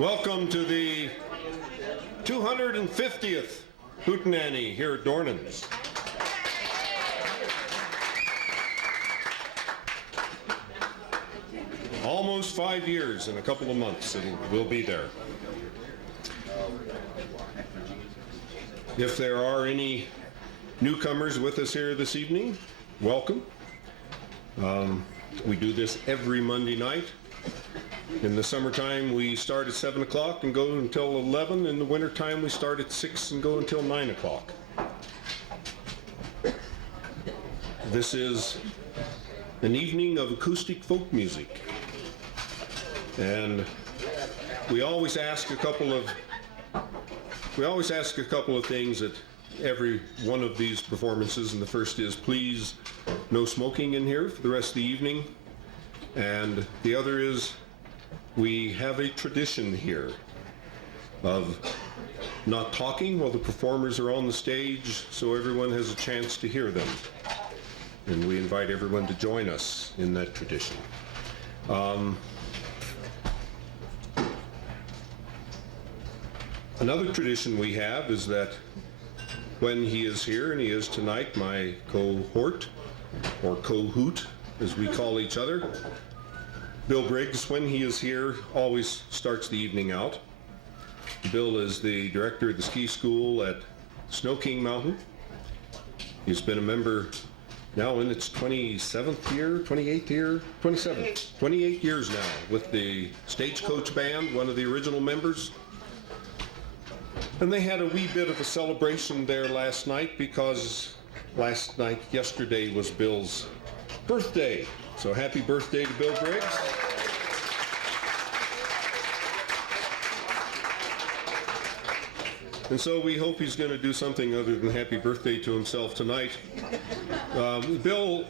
Welcome to the 250th Hootenanny here at Dornan's. Almost 5 years in a couple of months, and we'll be there. If there are any newcomers with us here this evening, welcome. We do this every Monday night. In the summertime, we start at 7 o'clock and go until 11. In the wintertime, we start at 6 and go until 9 o'clock. This is an evening of acoustic folk music. And we always ask a couple of things at every one of these performances, and the first is please no smoking in here for the rest of the evening, and the other is we have a tradition here of not talking while the performers are on the stage so everyone has a chance to hear them, and we invite everyone to join us in that tradition. Another tradition we have is that when he is here, and he is tonight, my cohort, or co-hoot, as we call each other, Bill Briggs, when he is here, always starts the evening out. Bill is the director of the ski school at Snow King Mountain. He's been a member now in its 27th year, 28th year, 27th, 28 years now with the Stagecoach Band, one of the original members. And they had a wee bit of a celebration there last night because yesterday was Bill's birthday. So happy birthday to Bill Briggs. And so we hope he's going to do something other than happy birthday to himself tonight. Bill,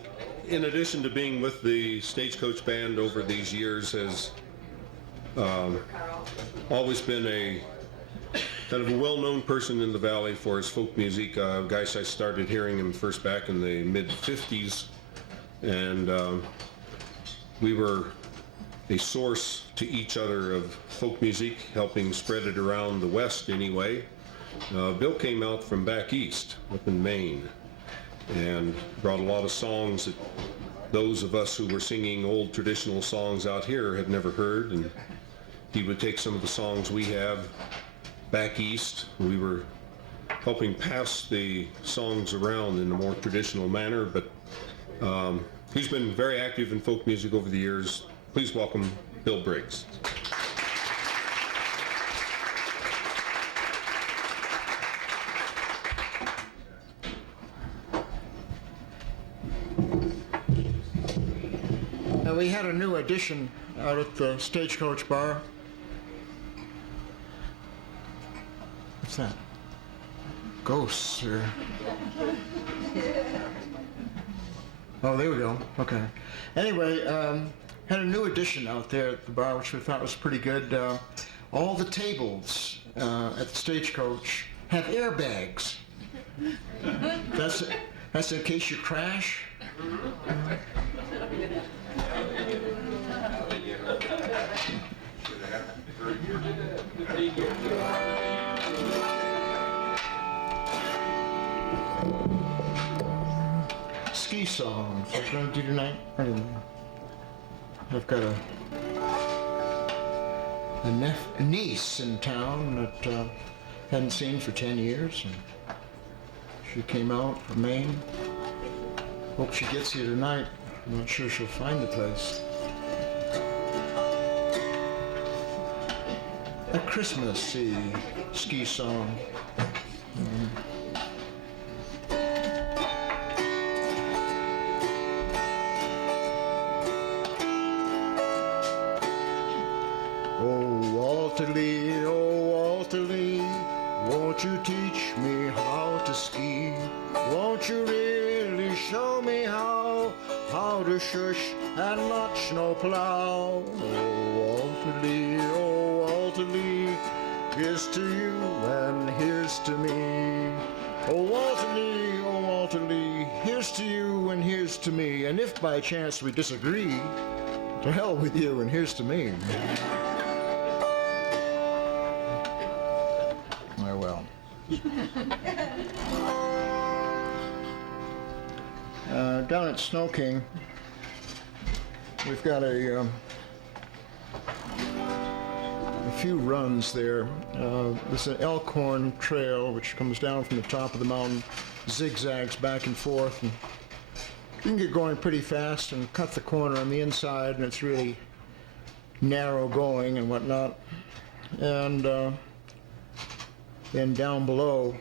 in addition to being with the Stagecoach Band over these years, has always been a kind of a well-known person in the Valley for his folk music. Guys, I started hearing him first back in the mid-50s, and we were a source to each other of folk music, helping spread it around the West anyway. Bill came out from back east, up in Maine, and brought a lot of songs that those of us who were singing old traditional songs out here had never heard, and he would take some of the songs we have back east. We were helping pass the songs around in a more traditional manner, but he's been very active in folk music over the years. Please welcome Bill Briggs. Now we had a new addition out at the Stagecoach Bar. What's that? Ghosts or... Oh, there we go. Okay. Anyway, had a new addition out there at the bar, which we thought was pretty good. All the tables at the Stagecoach have airbags. That's in case you crash. Ski songs. What we're going to do tonight? I don't know. I've got a niece in town that hadn't seen for 10 years. And she came out from Maine. Hope she gets here tonight. I'm not sure she'll find the place. A Christmassy ski song. Oh Walter Lee, won't you teach me how to ski? Won't you really show me how to shush and not snowplow? Oh Walter Lee, here's to you and here's to me. Oh Walter Lee, here's to you and here's to me. And if by chance we disagree, to hell with you and here's to me. Down at Snow King, we've got a few runs there. There's an Elkhorn Trail which comes down from the top of the mountain, zigzags back and forth, and you can get going pretty fast and cut the corner on the inside, and it's really narrow going and whatnot. And then down below,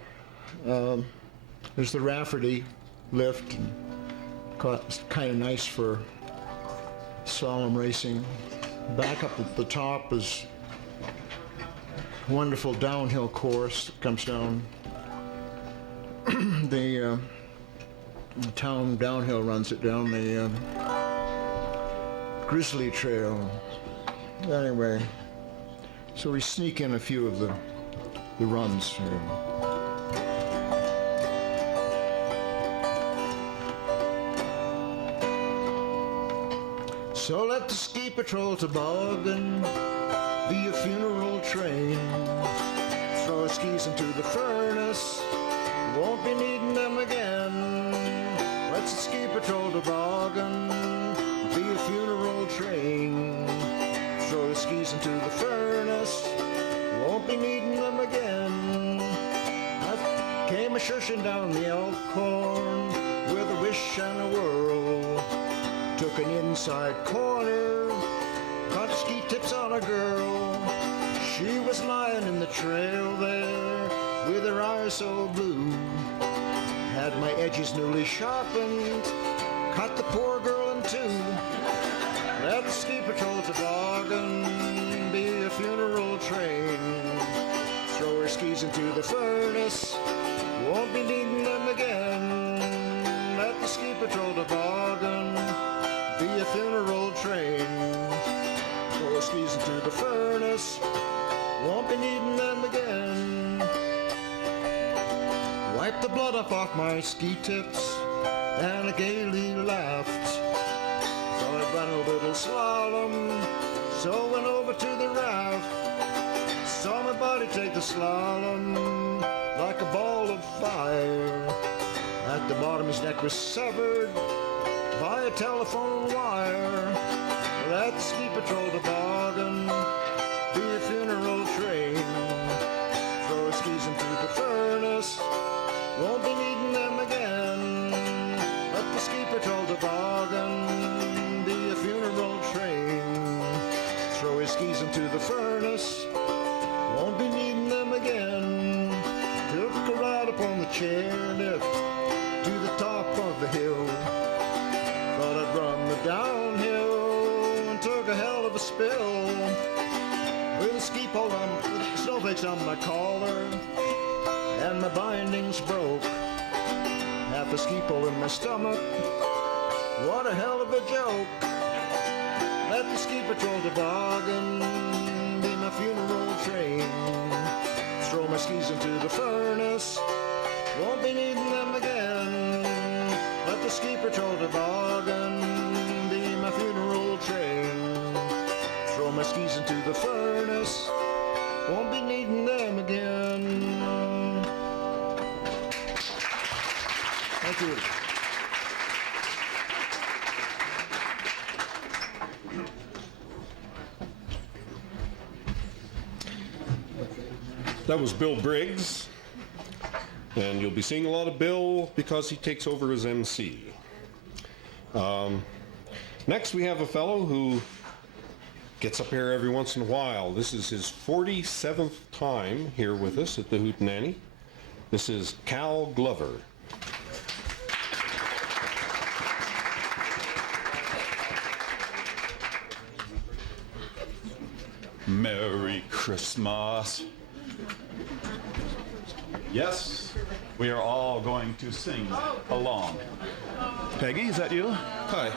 there's the Rafferty lift. It's kind of nice for slalom racing. Back up at the top is a wonderful downhill course that comes down. The town downhill runs it down the Grizzly Trail. Anyway, so we sneak in a few of the runs here. So let the ski patrol toboggan be a funeral train. Throw our skis into the furnace, won't be needing them again. Let the ski patrol toboggan be a funeral train. Throw the skis into the furnace, won't be needing them again. I came a shushing down the Elkhorn with a wish and a whirl. Took an inside corner, caught ski tips on a girl. She was lying in the trail there with her eyes so blue. Had my edges newly sharpened, cut the poor girl in two. Let the ski patrol toboggan be a funeral train. Throw her skis into the furnace, won't be needing them again. Let the ski patrol toboggan be a funeral train. Throw her skis into the furnace, won't be needing them again. Wipe the blood off my ski tips, and I gaily laughed. Thought I'd run a little slalom, so went over to the raft. Saw my buddy take the slalom like a ball of fire. At the bottom his neck was severed by a telephone wire. Let the ski patrol toboggan be a funeral train. Throw his skis into the furnace, won't be needing them again. Let the ski patrol toboggan be a funeral train. Throw his skis into the furnace, won't be needing them again. Took a ride up on the chairlift to the top of the hill. Thought I'd run the downhill and took a hell of a spill. With a ski pole on, with snowflakes on my collar, and my bindings broke. Half a ski pole in my stomach, what a hell of a joke. Let the ski patrol toboggan be my funeral train. Throw my skis into the furnace, won't be needing them again. Let the ski patrol toboggan be my funeral train. Throw my skis into the furnace, won't be needing them again. Thank you. That was Bill Briggs, and you'll be seeing a lot of Bill because he takes over as MC. Next we have a fellow who gets up here every once in a while. This is his 47th time here with us at the Hootenanny. This is Cal Glover. Merry Christmas. Yes, we are all going to sing along. Peggy, is that you? Hi.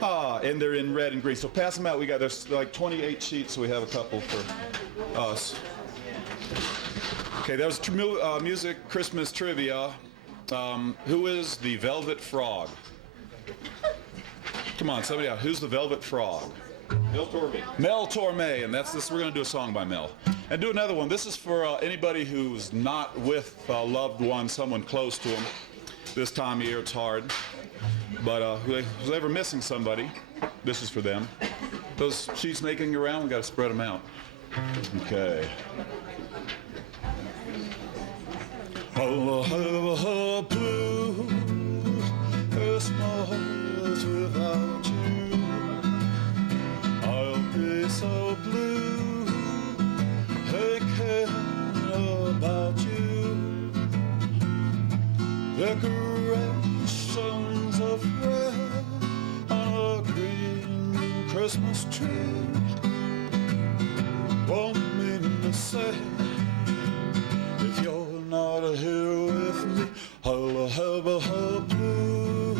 Ah, and they're in red and green. So pass them out. There's like 28 sheets, so we have a couple for us. Okay, that was music Christmas trivia. Who is the Velvet Frog? Come on, somebody out. Who's the Velvet Frog? Mel Torme, and that's this. We're going to do a song by Mel. And do another one. This is for anybody who's not with a loved one, someone close to them. This time of year, it's hard. But who's ever missing somebody, this is for them. Those sheets making around, we got to spread them out. Okay. I'll have a blue Christmas without you. I'll be so blue thinking about you. Decorations of red on a green Christmas tree won't mean the same if you're not here with me. I'll have a blue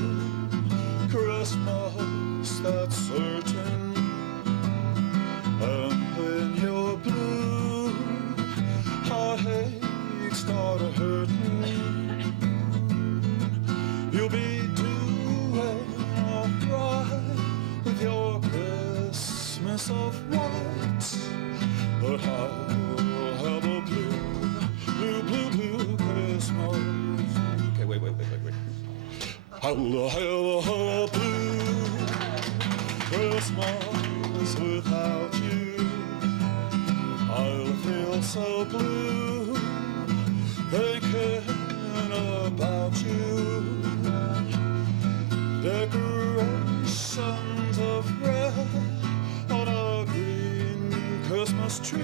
Christmas, that's certain. And when you're blue, heartaches start hurting. You'll be doing alright with your Christmas of white. But I'll have a blue Christmas. Okay, wait. I'll have a blue Christmas without you. I'll feel so blue thinking about you. Decorations of red on a green Christmas tree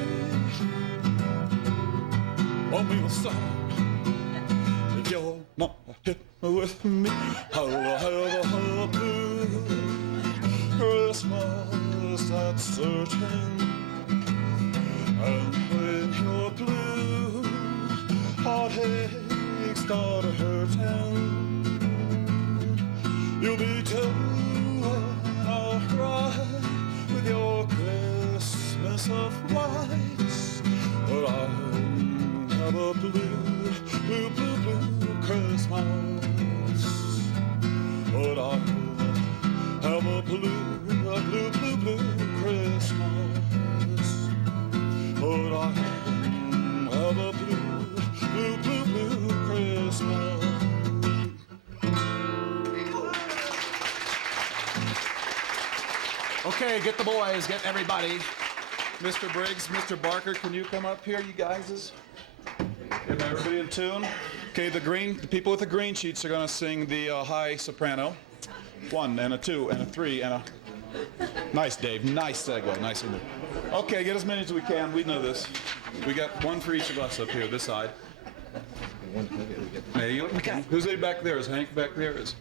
won't mean a sign if you're not here with me. I'll have a blue Christmas, that's certain. And when you're blue, heartaches start hurting. You'll be doing alright with your Christmas of white. But I'll have a blue Christmas. But I'll have a blue Christmas. But I'll have a blue Christmas. Okay, get the boys, get everybody. Mr. Briggs, Mr. Barker, can you come up here, you guys? Get everybody in tune. Okay, the people with the green sheets are going to sing the high soprano. 1 and a 2 and a 3 and a... Nice, Dave. Nice segue. Nice. Okay, get as many as we can. We know this. We got one for each of us up here, this side. Hey, who's it back there? Is Hank back there? Is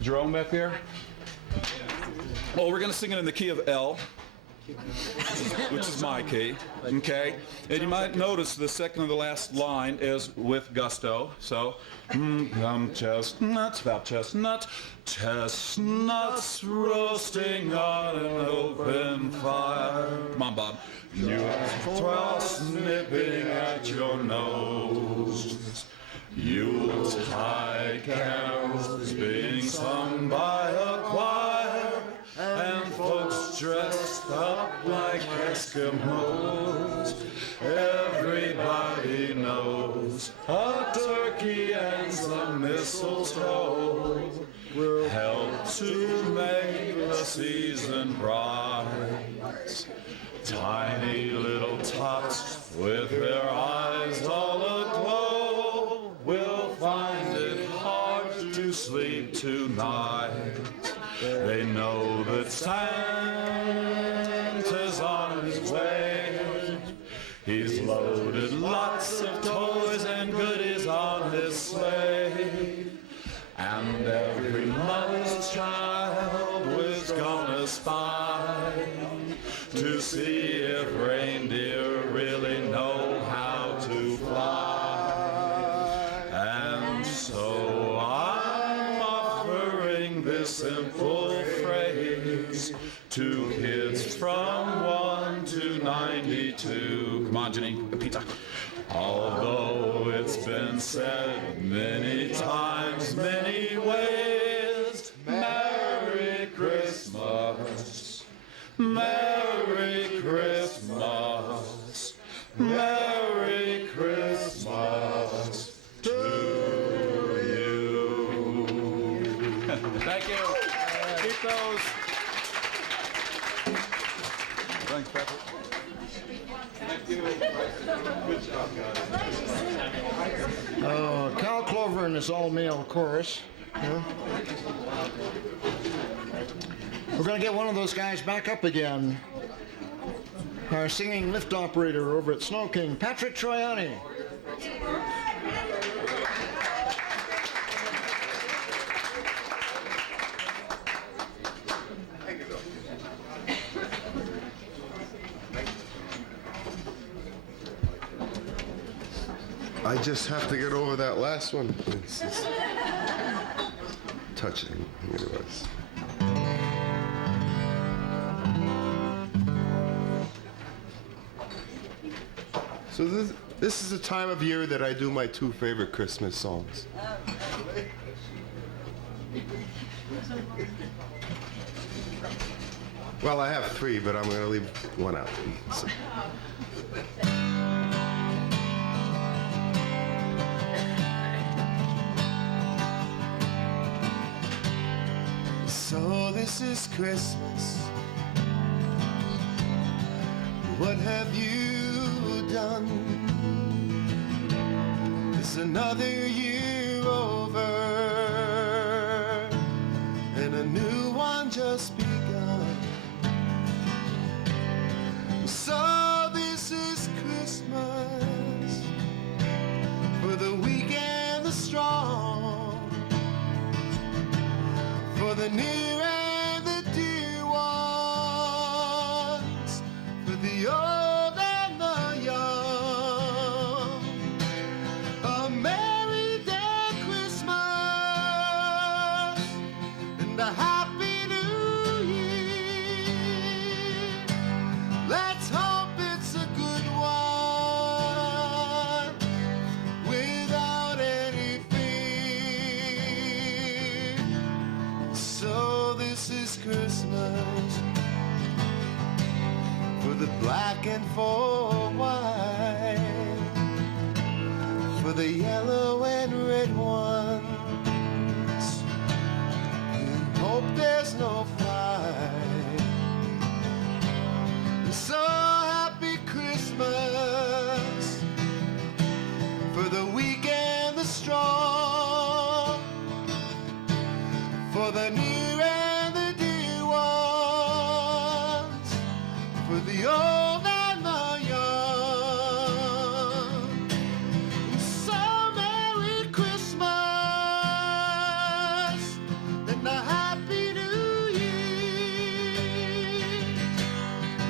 Jerome back there? Well, we're going to sing it in the key of L, which is my key, okay? And you might notice the second to the last line is with gusto. So, chestnuts, about chestnuts, chestnuts roasting on an open fire. Come on, Bob. You frost nipping at your nose. Yuletide carols being sung by a choir, and folks dressed up like Eskimos. Everybody knows a turkey and some mistletoe will help to make the season bright. Tiny little tots with their eyes all aglow will find it hard to sleep tonight. They know that Santa's on his way. He's loaded lots of toys and goodies on his sleigh. And every mother's child is gonna spy to see if reindeer really know how to fly. And so I'm offering this simple phrase to kids from 1 to 92. Come on, Jenny, the pizza. Although it's been said many times, many ways, Merry Christmas. Merry Christmas, Merry Christmas to you. Thank you. Keep those. Thanks, Patrick. Thank you. Good job, guys. Cal Clover and his all-male chorus. Yeah. We're going to get one of those guys back up again. Our singing lift operator over at Snow King, Patrick Troiani. I just have to get over that last one. It's touching. It was. So this is the time of year that I do my two favorite Christmas songs. Well, I have three, but I'm going to leave one out. So. So this is Christmas. What have you done? It's another year over, and a new one just begun. So this is Christmas for the weak and the strong, for the near and the dear ones, for the old and the young. A merry day Christmas and a happy new year. Let's hope it's a good one without any fear. So this is Christmas for the black and for white, for the yellow and red ones. Hope there's no fight. So happy Christmas for the weak and the strong, for the near and the dear ones, for the old and the young. So Merry Christmas and a Happy New Year.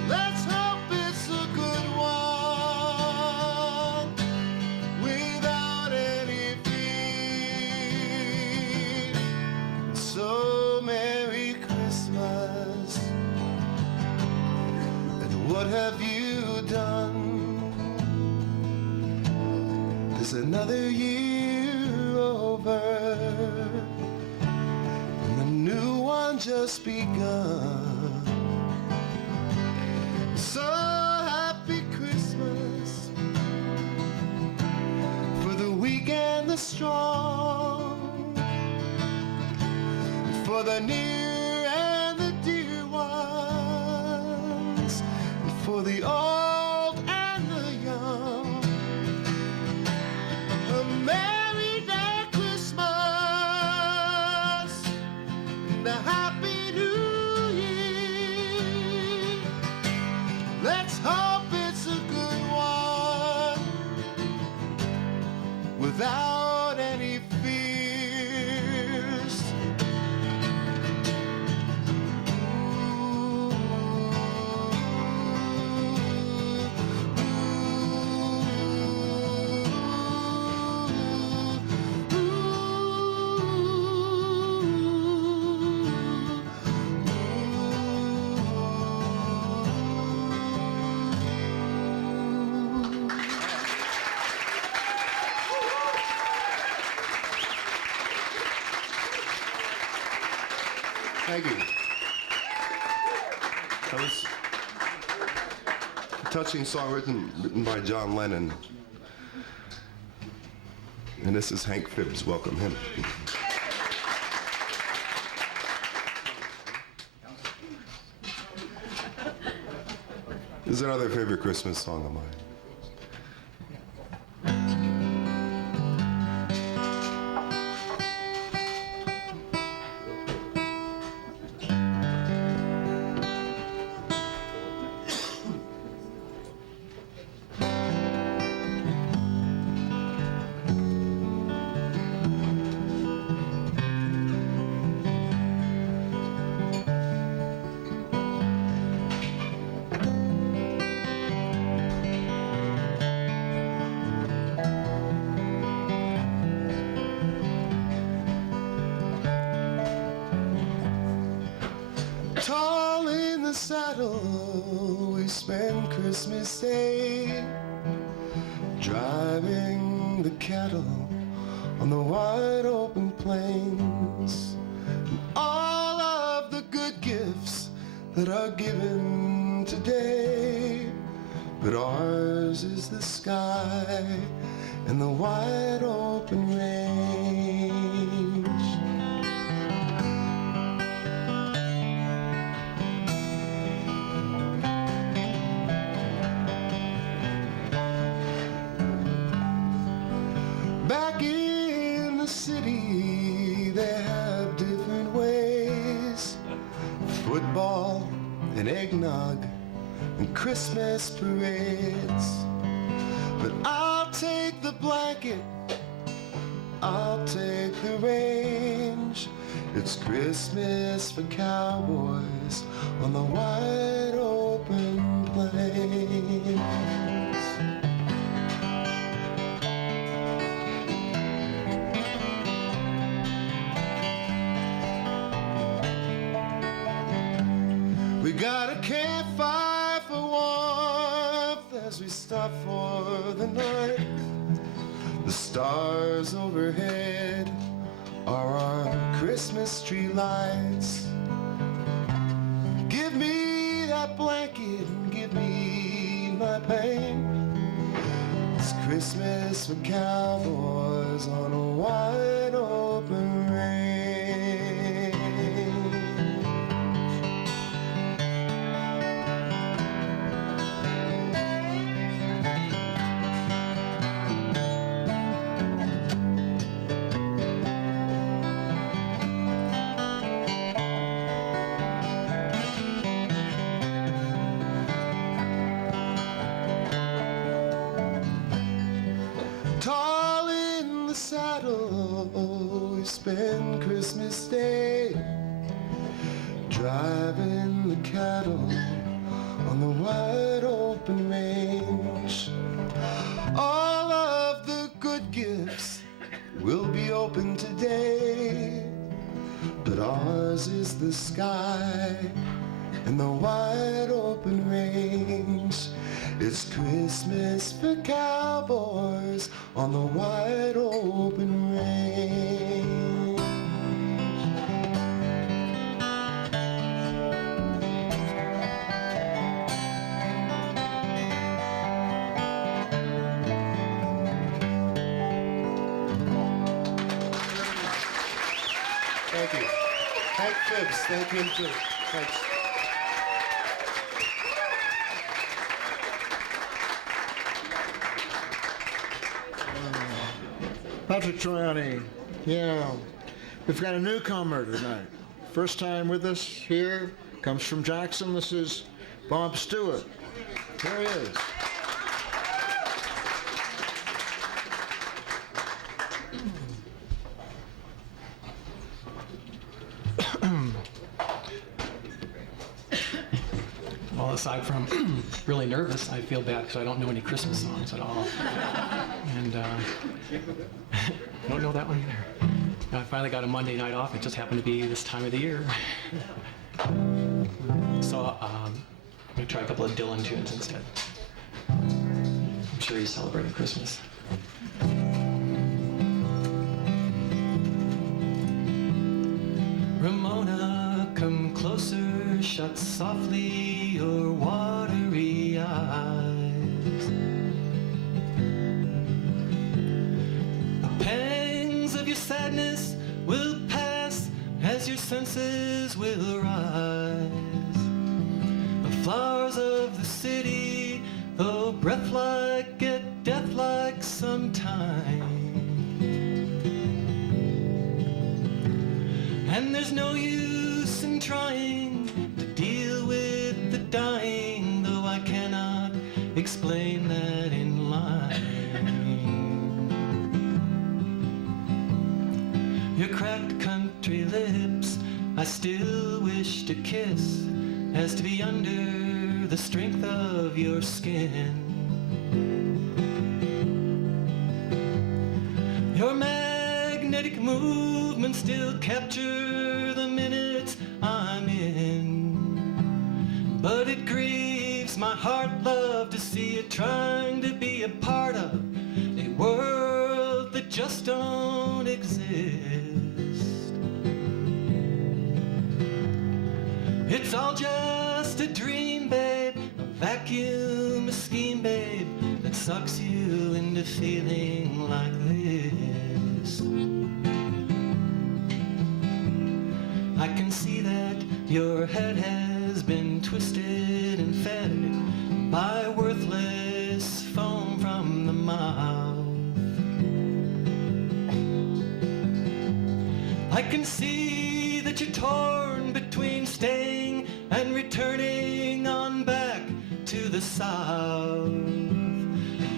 Let's hope it's a good one without any fear. So Merry Christmas, and what have you done? There's another year over, and a new one just begun. So happy Christmas for the weak and the strong, for the near and the dear ones, for the old and the young. A merry day Christmas and a happy new year. Let's hope it's a good one without any fears. Thank you. That was touching song written by John Lennon. And this is Hank Phibbs. Welcome him. This is another favorite Christmas song of mine. Tall in the saddle, we spend Christmas Day driving the cattle on the wide open plains. And all of the good gifts that are given today, but ours is the sky and the wide open range. Back in the city, they have different ways. Football and eggnog and Christmas parades. But I'll take the blanket, I'll take the range. It's Christmas for cowboys on the wide open plains. We got a campfire for warmth as we stop for the night. The stars overhead are our Christmas tree lights. Give me that blanket and give me my pain. It's Christmas for cowboys on a wide open range. Tall in the saddle, we spend Christmas Day driving the cattle on the wide open range. All of the good gifts will be open today, but ours is the sky and the wide open range. It's Christmas for cowboys on the wide open range. Thank you. Hank Phibbs, thank him too. Thanks. Patrick Troiani, yeah. We've got a newcomer tonight. First time with us here, comes from Jackson. This is Bob Stewart. Here he is. Well, aside from really nervous, I feel bad because I don't know any Christmas songs at all. And I don't know that one either. I finally got a Monday night off. It just happened to be this time of the year. So I'm going to try a couple of Dylan tunes instead. I'm sure he's celebrating Christmas. Ramona, come closer, shut softly your watery eyes. sadness will pass as your senses will rise. The flowers of the city, though breath-like, get death-like sometime. And there's no use in trying to deal with the dying, though I cannot explain that in line. Your cracked country lips I still wish to kiss, as to be under the strength of your skin. Your magnetic movements still capture the minutes I'm in, but it grieves my heart, love, to see you trying to be a part of a world that just don't exist. It's all just a dream, babe, a vacuum, a scheme, babe, that sucks you into feeling like this. I can see that your head has been twisted and fed by worthless foam from the mouth. I can see that you're torn between staying and returning on back to the south.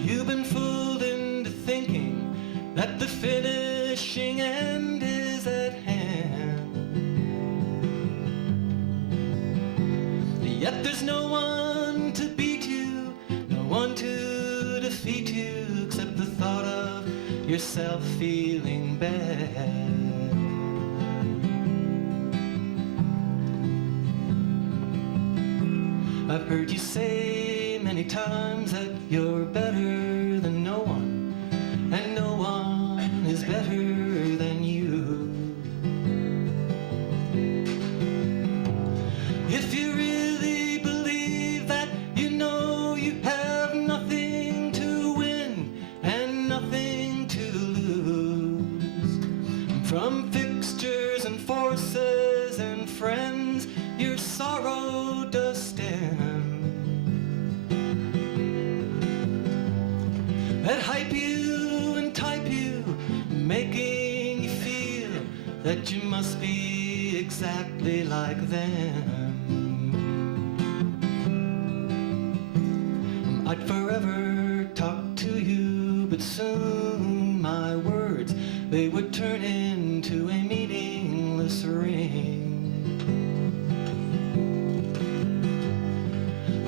You've been fooled into thinking that the finishing end is at hand. Yet there's no one to beat you, no one to defeat you, except the thought of yourself feeling bad. I've heard you say many times that you're better than no one, and no one is better than you. If you really believe that, you know you have nothing to win and nothing to lose. From fixtures and forces and friends, your sorrow does stem. That hype you and type you, making you feel that you must be exactly like them. I'd forever talk to you, but soon my words, they would turn into a meaningless ring.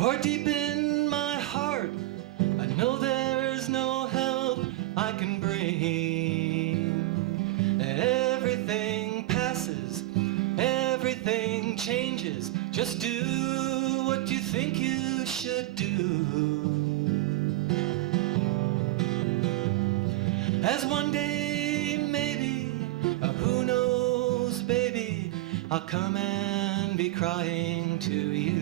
Or deep in my heart, I know there's no help I can bring. Everything passes, everything changes. Just do what you think you should do. As one day, maybe, who knows, baby, I'll come and be crying to you.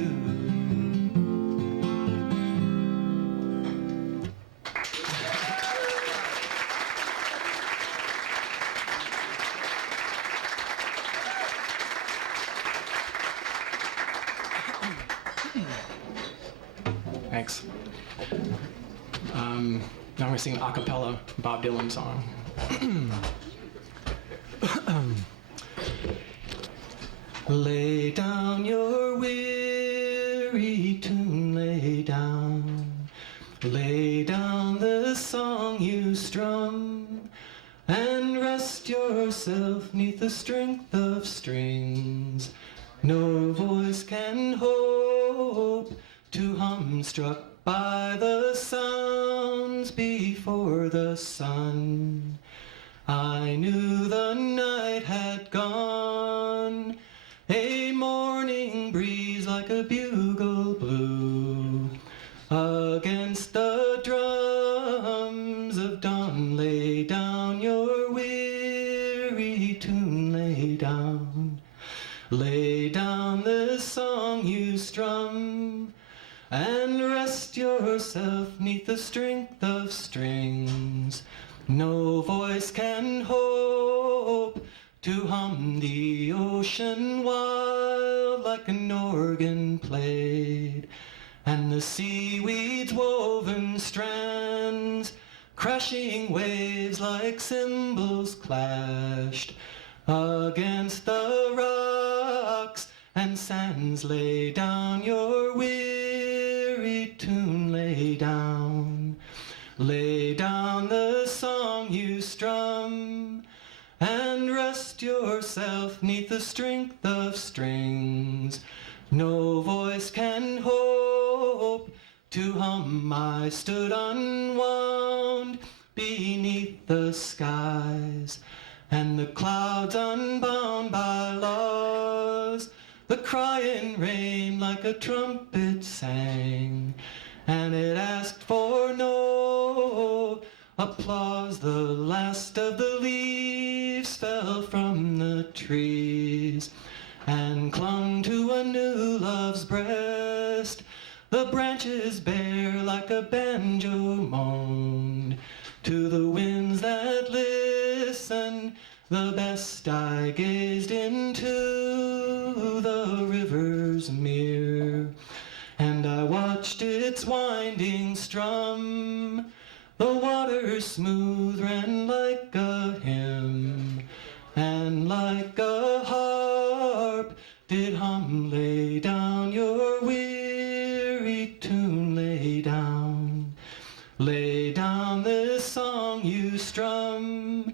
Thanks. Now I'm going to sing an a cappella Bob Dylan song. Lay down your weary tune, lay down. Lay down the song you strum, and rest yourself 'neath the strength of strings no voice can hope to hum, struck by the sounds before the sun. I knew the night had gone, a morning breeze like a bugle blew against the drums of dawn. Lay down your weary tune, lay down. Lay down the song you strum, and rest yourself 'neath the strength of strings No voice can hope to hum the ocean wild like an organ played, and the seaweed's woven strands, crashing waves like cymbals clashed against the rocks and sands. Lay down your weary tune, lay down. Lay down the song you strum, and rest yourself 'neath the strength of strings. No voice can hope to hum. I stood unwound beneath the skies, and the clouds unbound by laws. The crying rain like a trumpet sang, and it asked for no applause. The last of the leaves fell from the trees and clung to a new love's breast. The branches bare like a banjo moaned to the winds that listen the best. I gazed into the river's mirror, and I watched its winding strum. The water smooth ran like a hymn, and like a harp did hum. Lay down your weary tune, lay down. Lay down this song you strum,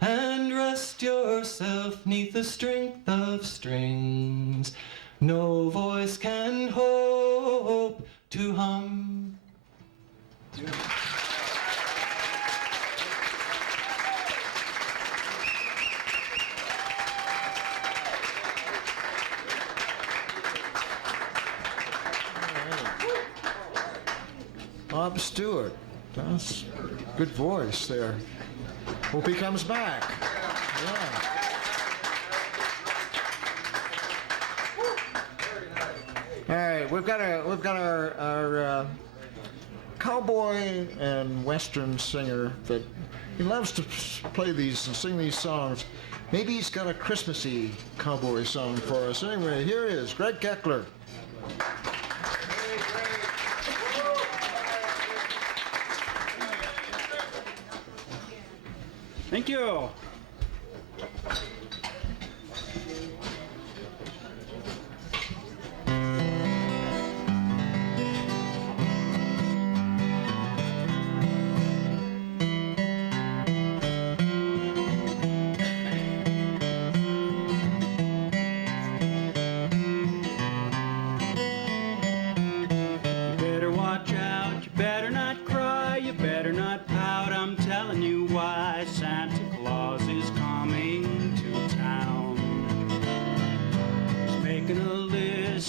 and rest yourself 'neath the strength of strings. No voice can hope to hum. Bob Stewart. That's good voice there. Hope he comes back. Yeah. All right, we've got our cowboy and western singer that he loves to play these and sing these songs. Maybe he's got a Christmassy cowboy song for us. Anyway, here is Greg Keckler. Thank you.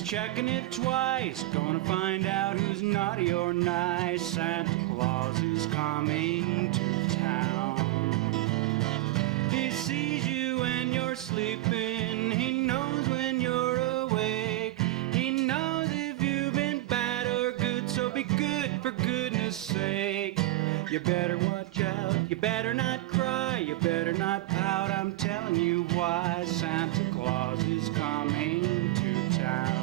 Checking it twice, gonna find out who's naughty or nice. Santa Claus is coming to town. He sees you when you're sleeping, he knows when you're awake. He knows if you've been bad or good, so be good for goodness sake. You better watch out, you better not cry, you better not pout. I'm telling you why Santa Claus is coming to town.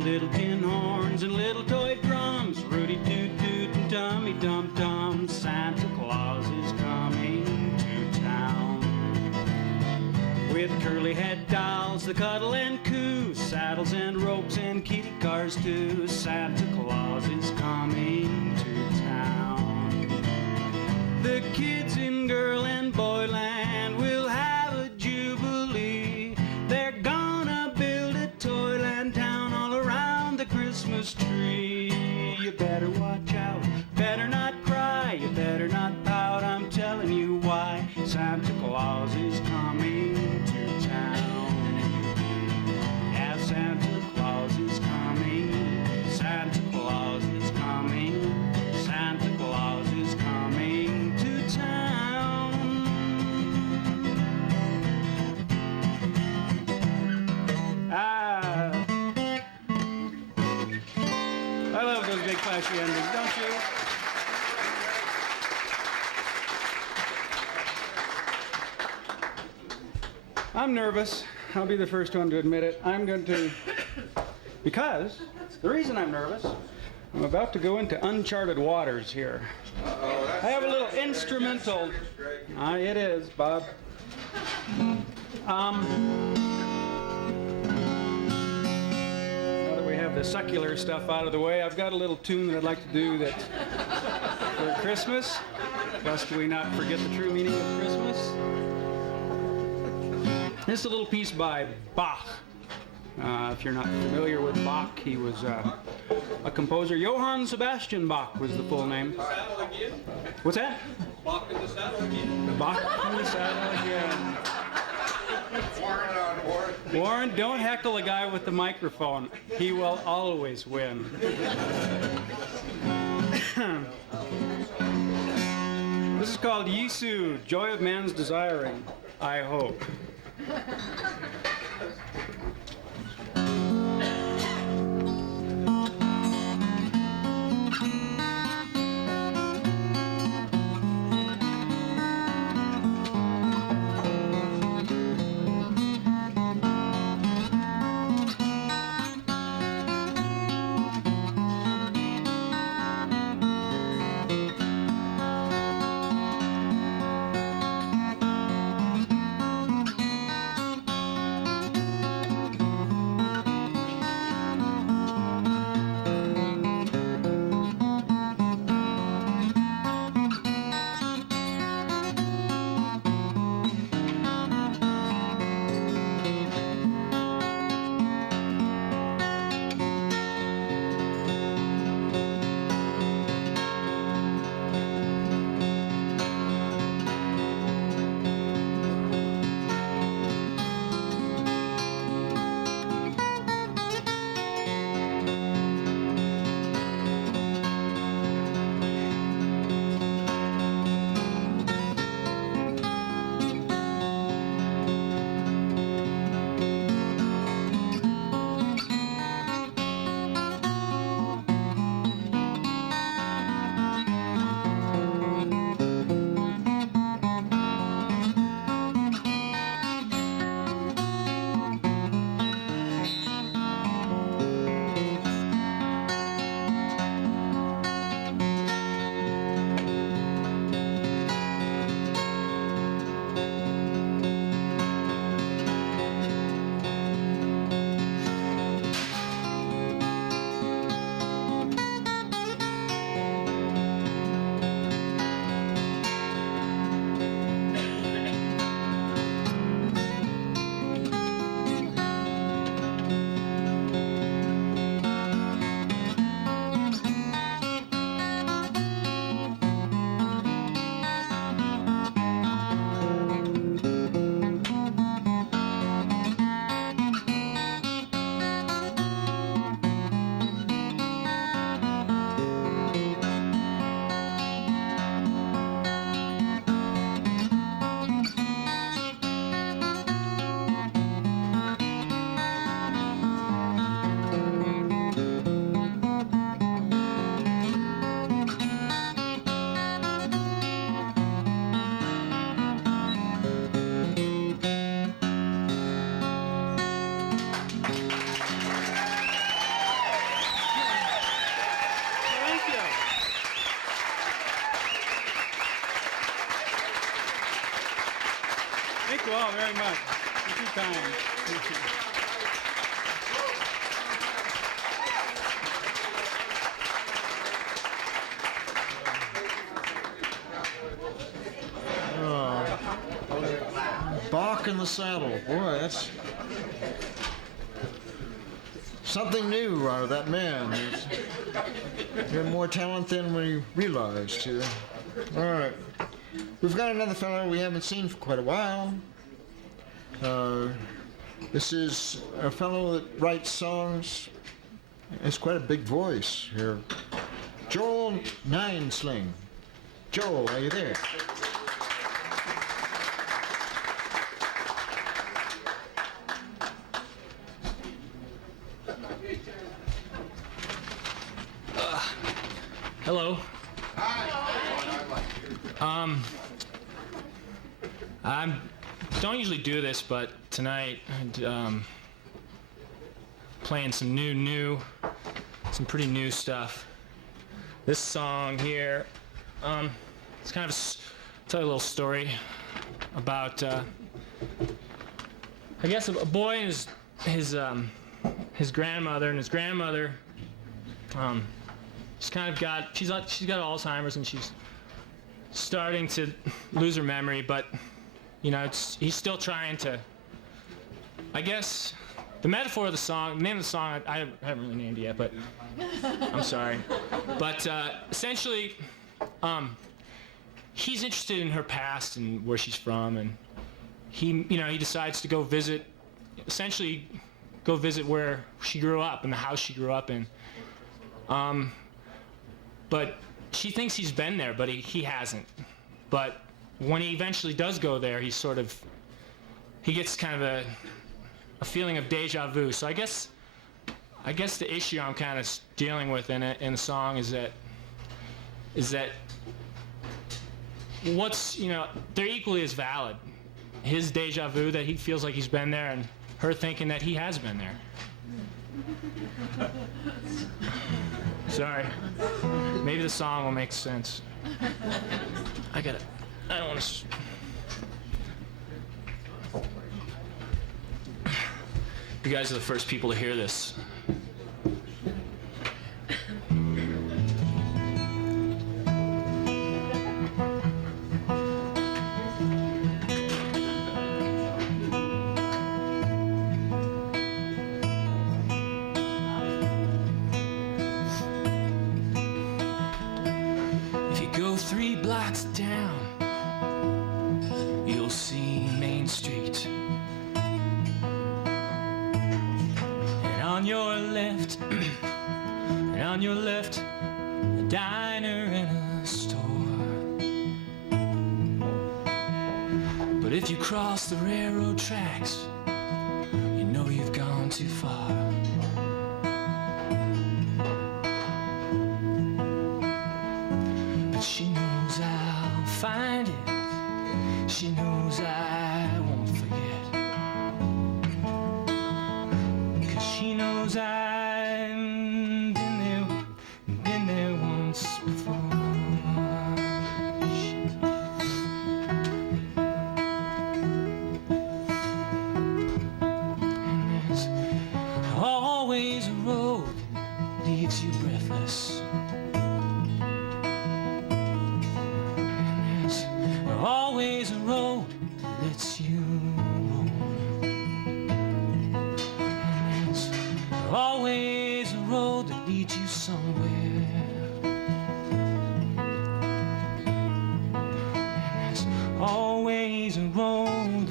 Little tin horns and little toy drums, Rudy toot toot and Dummy dum dum. Santa Claus is coming to town. With curly head dolls, the cuddle and coo, saddles and ropes and kitty cars too. Santa Claus is coming to town. The kids in girl and boy land will have a jubilee. They're gonna build a toyland town all around the Christmas tree. You better watch out, better not cry, you better not pout. I'm telling you why Santa Claus is coming to town. Yeah, Santa Claus is coming, Santa Claus is coming, Santa Claus is coming to town. smashy ending, don't you? I'm nervous. I'll be the first one to admit it. Because the reason I'm nervous, I'm about to go into uncharted waters here. I have a little instrumental. It is, Bob. Now that we have the secular stuff out of the way, I've got a little tune that I'd like to do that for Christmas, lest we not forget the true meaning of Christmas. This is a little piece by Bach. If you're not familiar with Bach, he was a composer. Johann Sebastian Bach was the full name. What's that? Bach in the saddle again. Bach in the saddle again. Warren, don't heckle a guy with the microphone. He will always win. This is called Yisu, Joy of Man's Desiring, I hope. Thank you all very much. You're too kind. Bach in the saddle. Boy, that's something new out of that man. He had more talent than we realized here. All right. We've got another fellow we haven't seen for quite a while. This is a fellow that writes songs. It's quite a big voice here. Joel Ninesling. Joel, are you there? Hello. I don't usually do this, but tonight I'm playing some some pretty new stuff. This song here, it's kind of tell you a little story about, I guess, a boy and his grandmother, and his grandmother, she's got Alzheimer's, and she's starting to lose her memory, but you know, he's still trying to. I guess the metaphor of the song, the name of the song, I haven't really named it yet, but I'm sorry. But essentially, he's interested in her past and where she's from, and he decides to go visit, essentially go visit where she grew up and the house she grew up in. But she thinks he's been there, but he hasn't. But when he eventually does go there, he gets kind of a feeling of deja vu. So I guess the issue I'm kind of dealing with in the song is that they're equally as valid. His deja vu that he feels like he's been there, and her thinking that he has been there. Sorry. Maybe the song will make sense. I don't want to. You guys are the first people to hear this. If you go 3 blocks down, you'll see Main Street. On your left, a diner and a store. But if you cross the railroad tracks, you know you've gone too far. But she knows I'll find it. She knows I won't forget. 'Cause she knows I've been there once before. And there's always a road that leaves you breathless. And there's always a road that lets you roam. Always a road that leads you somewhere. And there's always a road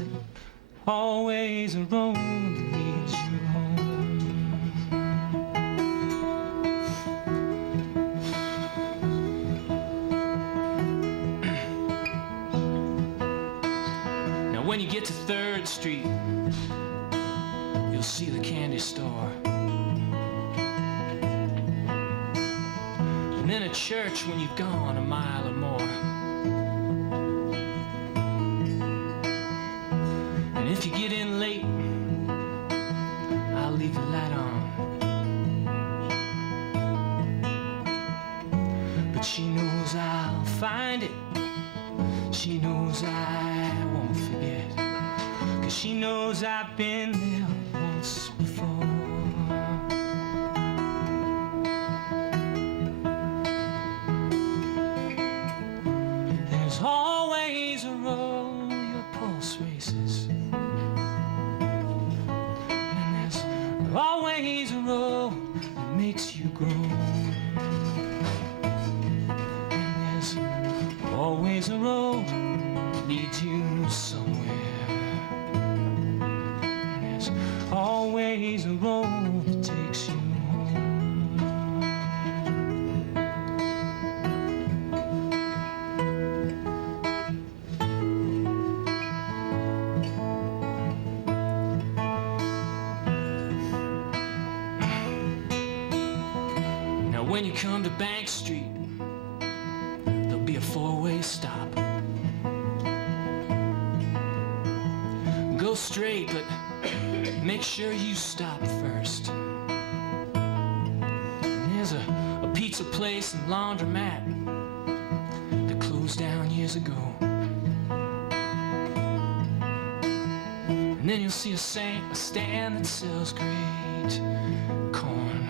that leads you home. Now when you get to 3rd Street, you'll see the candy store. And then a church when you've gone a mile or more. And if you get in late, I'll leave the light on. But she knows I'll find it. She knows I won't forget. 'Cause she knows I've been there once before. There's always a road your pulse races. And there's always a road that makes you grow. And there's always a road that leads you somewhere. And there's always a road that takes you when you come to Bank Street, stop. Go straight, but make sure you stop first. And there's a pizza place and laundromat that closed down years ago. And then you'll see a stand that sells great corn.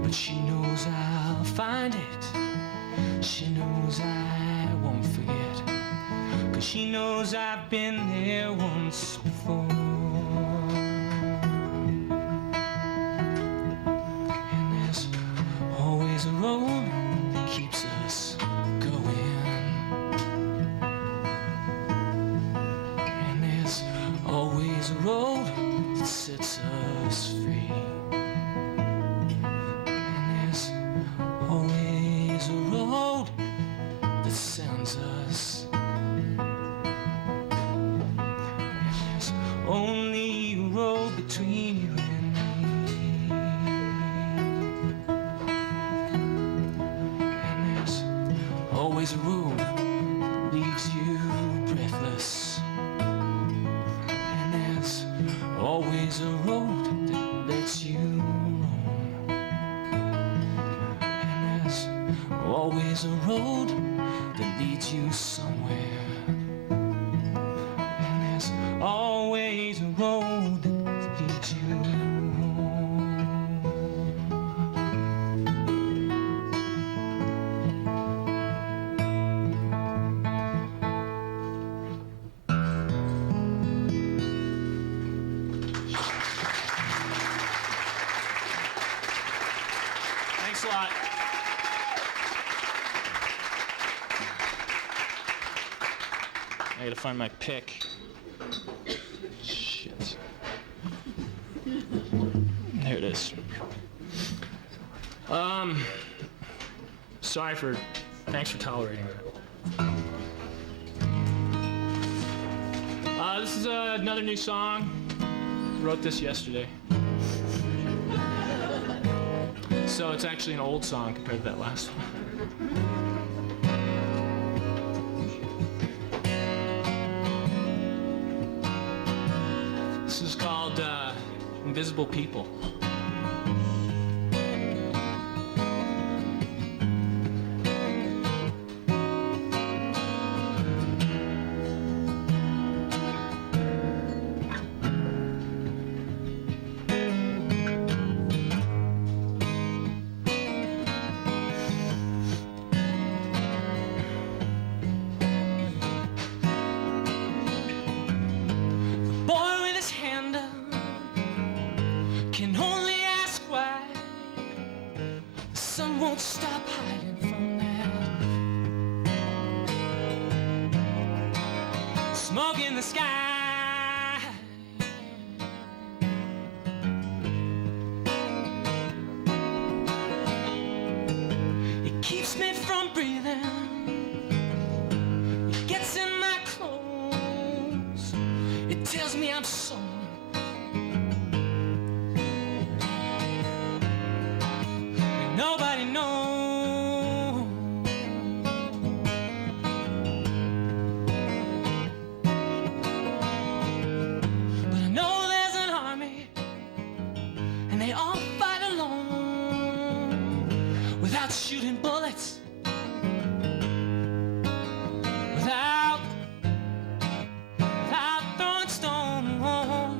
But she knows I'll find it. She knows I won't forget. 'Cause she knows I've been there once before. And there's always a road that keeps us going. And there's always a road that sets us free. And there's always a road that sends us. And there's only a road between you and me. And there's always a road that leaves you breathless. And there's always a road that lets you roam. And there's always a road that leads you somewhere. And there's always a road that leads you home. Thanks a lot. I gotta find my pick. Shit. There it is. Thanks for tolerating that. This is another new song. Wrote this yesterday. So it's actually an old song compared to that last one. This is called Invisible People. Won't stop hiding from that smoke in the sky. It keeps me from breathing. It gets in my clothes. It tells me I'm sore. Nobody knows. But I know there's an army, and they all fight alone, without shooting bullets, without throwing stones.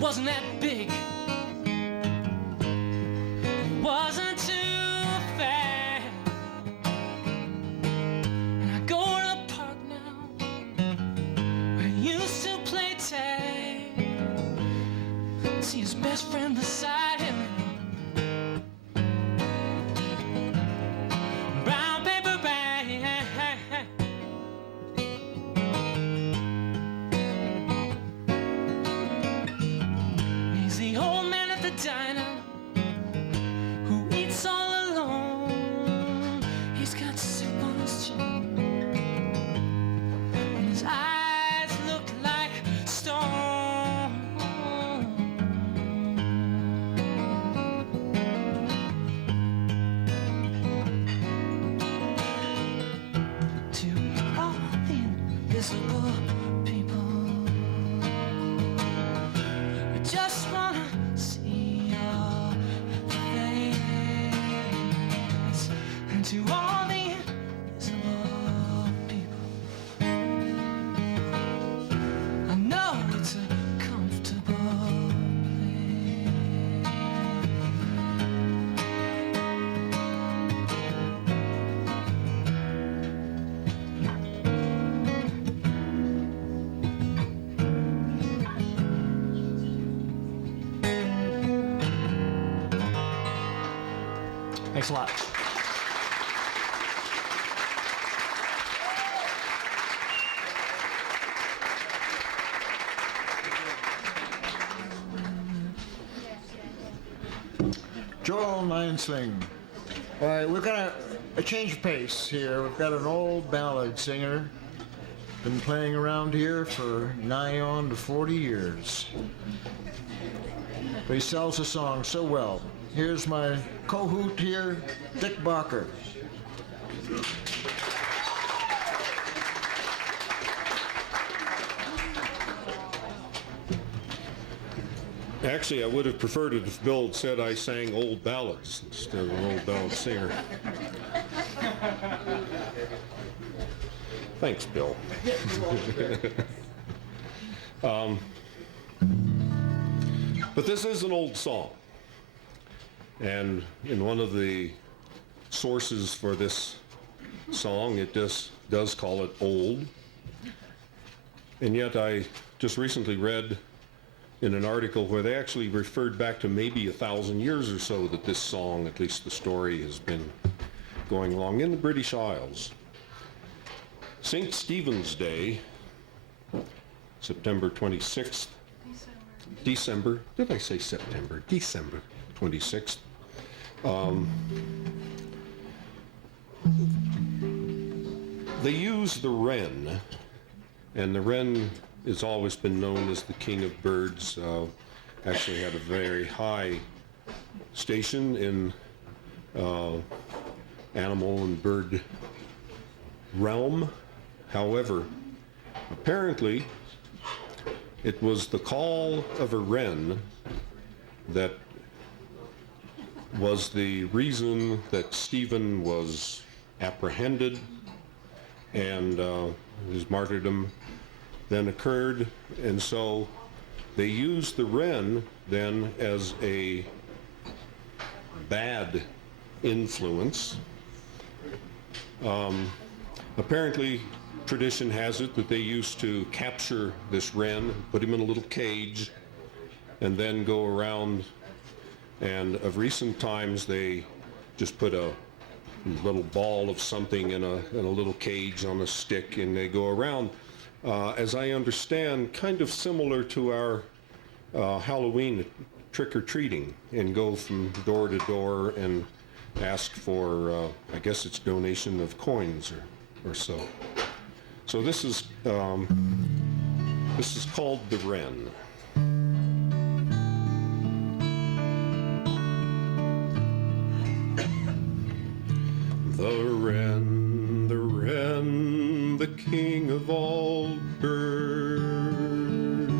wasn't that big. He wasn't too fat. And I go to the park now, where he used to play tag. See his best friend beside him. Brown paper bag. He's the old man at the diner who eats all alone. He's got soup on his chin, and his eyes look like stone. To all the invisible people, I just wanna see your face. And to all the invisible people, I know it's a comfortable place. Thanks a lot. Joel Ninesling. All right, we're gonna change pace here. We've got an old ballad singer, been playing around here for nigh on to 40 years. But he sells the song so well. Here's my co-hoot here, Dick Barker. Actually, I would have preferred it if Bill had said I sang old ballads instead of an old ballad singer. Thanks, Bill. But this is an old song. And in one of the sources for this song, it just does call it old. And yet I just recently read in an article where they actually referred back to maybe 1,000 years or so that this song, at least the story, has been going along in the British Isles. St. Stephen's Day, September 26th. December. Did I say September? December 26th. They use the wren, and the wren has always been known as the king of birds. Actually had a very high station in animal and bird realm. However, apparently it was the call of a wren that was the reason that Stephen was apprehended, and his martyrdom then occurred. And so they used the wren then as a bad influence. Apparently, tradition has it that they used to capture this wren, put him in a little cage, and then go around, and of recent times they just put a little ball of something in a little cage on a stick, and they go around, as I understand, kind of similar to our Halloween trick-or-treating, and go from door to door and ask for, I guess it's donation of coins or so. So this is called the wren. The wren, the king of all birds.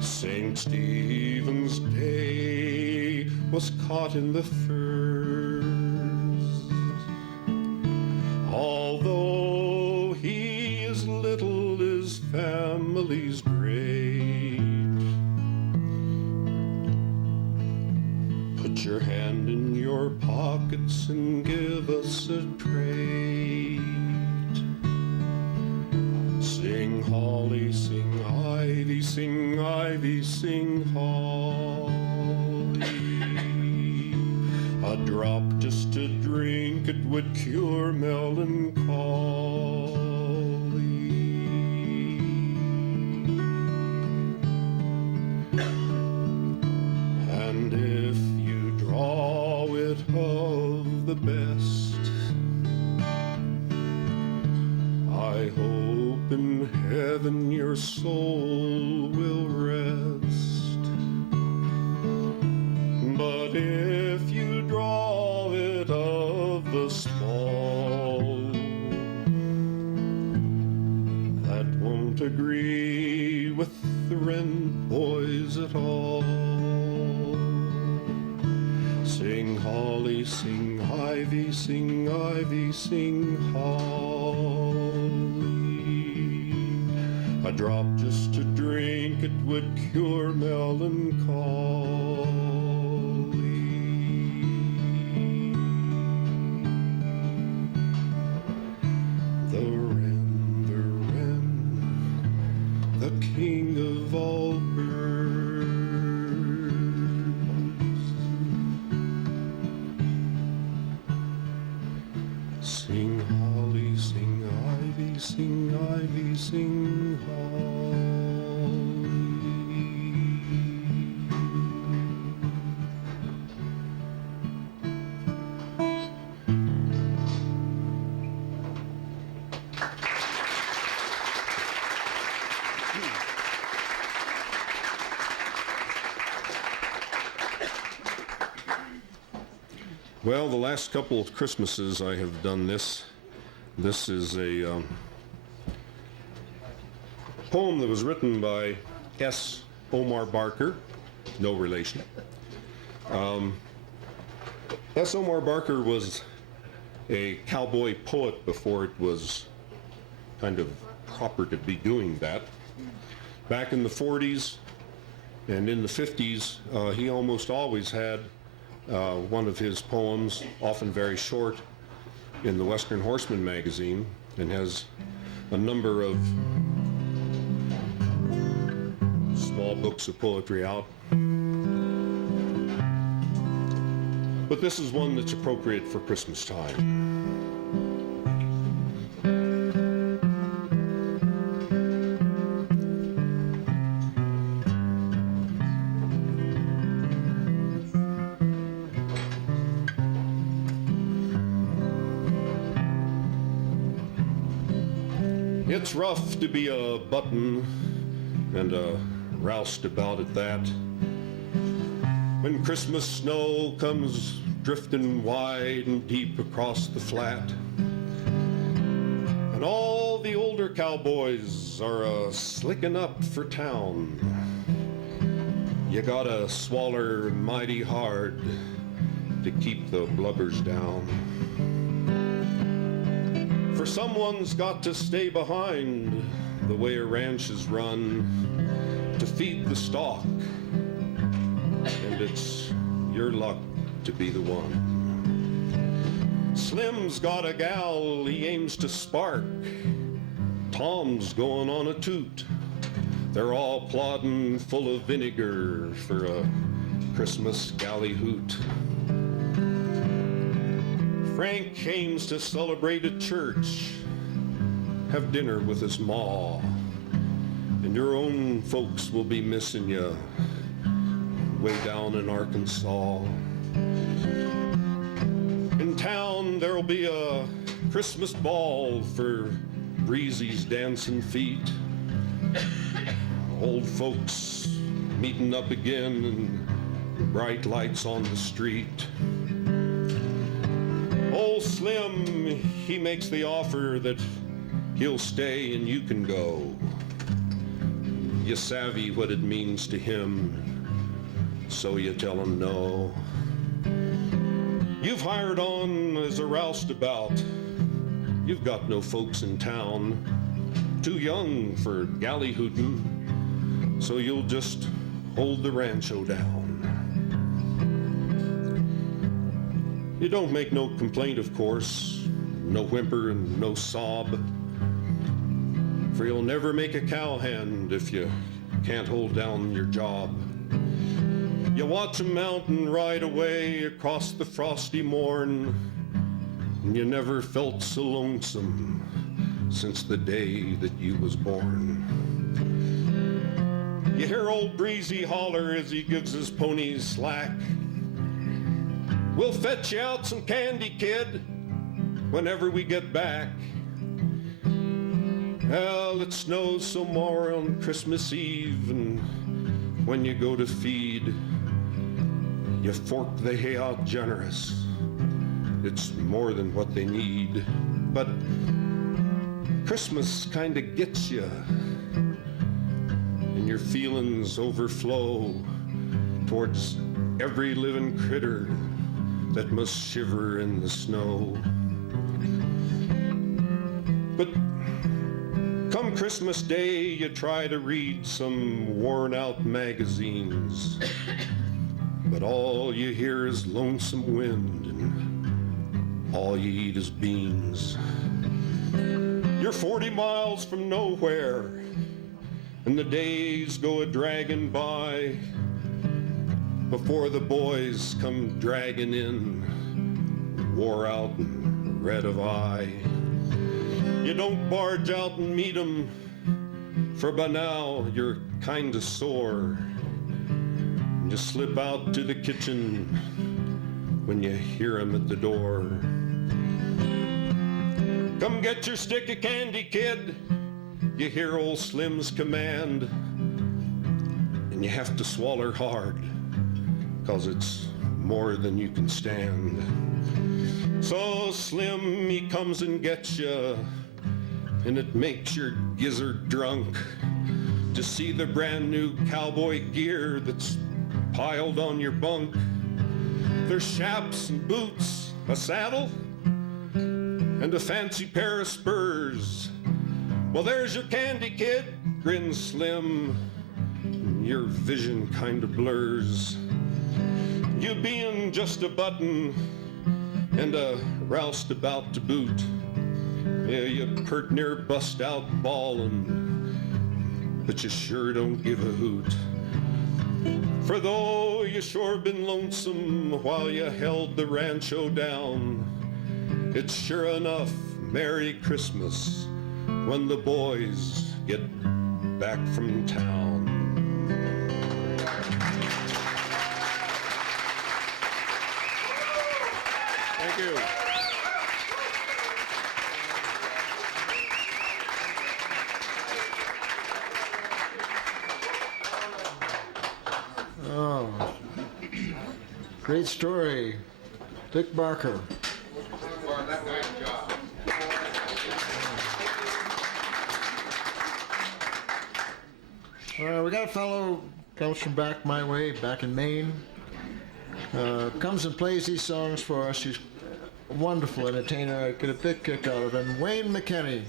St. Stephen's Day was caught in the furs. Although he is little, his family's great. Put your hand in your pockets and give us a trait. Sing holly, sing ivy, sing ivy, sing holly. A drop just to drink, it would cure melancholy. And if you draw it of the best, I hope in heaven your soul will rest. But if you draw it of the small, that won't agree with the Wren boys at all. Sing holly, sing ivy, sing ivy, sing holly. A drop just to drink, it would cure melancholy. The wren, the king of all birds. Sing holly, sing ivy, sing ivy, sing holly. Well, the last couple of Christmases I have done this. This is a poem that was written by S. Omar Barker, no relation. S. Omar Barker was a cowboy poet before it was kind of proper to be doing that. Back in the 40s and in the 50s, he almost always had one of his poems, often very short, in the Western Horseman magazine, and has a number of small books of poetry out. But this is one that's appropriate for Christmas time. It's rough to be a button and a roustabout at that. When Christmas snow comes drifting wide and deep across the flat, and all the older cowboys are slicking up for town, you gotta swaller mighty hard to keep the blubbers down. For someone's got to stay behind the way a ranch is run to feed the stock, and it's your luck to be the one. Slim's got a gal he aims to spark. Tom's going on a toot. They're all plodding full of vinegar for a Christmas galley hoot. Frank aims to celebrate at church, have dinner with his ma, and your own folks will be missing you way down in Arkansas. In town there'll be a Christmas ball for Breezy's dancing feet. Old folks meeting up again and bright lights on the street. Old Slim, he makes the offer that he'll stay and you can go. You savvy what it means to him, so you tell him no. You've hired on as a roustabout. You've got no folks in town, too young for galley hootin', so you'll just hold the rancho down. You don't make no complaint, of course, no whimper and no sob, for you'll never make a cowhand if you can't hold down your job. You watch a mountain ride away across the frosty morn, and you never felt so lonesome since the day that you was born. You hear old Breezy holler as he gives his ponies slack. We'll fetch you out some candy, kid, whenever we get back. Well, it snows some more on Christmas Eve, and when you go to feed, you fork the hay out generous. It's more than what they need, but Christmas kinda gets you, and your feelings overflow towards every living critter that must shiver in the snow. But come Christmas Day, you try to read some worn-out magazines, but all you hear is lonesome wind, and all you eat is beans. You're 40 miles from nowhere, and the days go a-dragging by before the boys come dragging in, wore out and red of eye. You don't barge out and meet 'em, for by now you're kinda sore. You slip out to the kitchen when you hear 'em at the door. Come get your stick of candy, kid, you hear old Slim's command, and you have to swaller hard, 'cause it's more than you can stand. So Slim, he comes and gets you, and it makes your gizzard drunk to see the brand new cowboy gear that's piled on your bunk. There's chaps and boots, a saddle, and a fancy pair of spurs. Well, there's your candy, kid, grins Slim, and your vision kinda blurs. You being just a button and a roustabout to boot, yeah, you pert near bust out bawlin', but you sure don't give a hoot. For though you sure been lonesome while you held the rancho down, it's sure enough Merry Christmas when the boys get back from town. Thank you. Oh, great story. Dick Barker. We got a fellow comes from back my way, back in Maine. Comes and plays these songs for us. He's a wonderful entertainer. I get a big kick out of him. Wayne McKenney.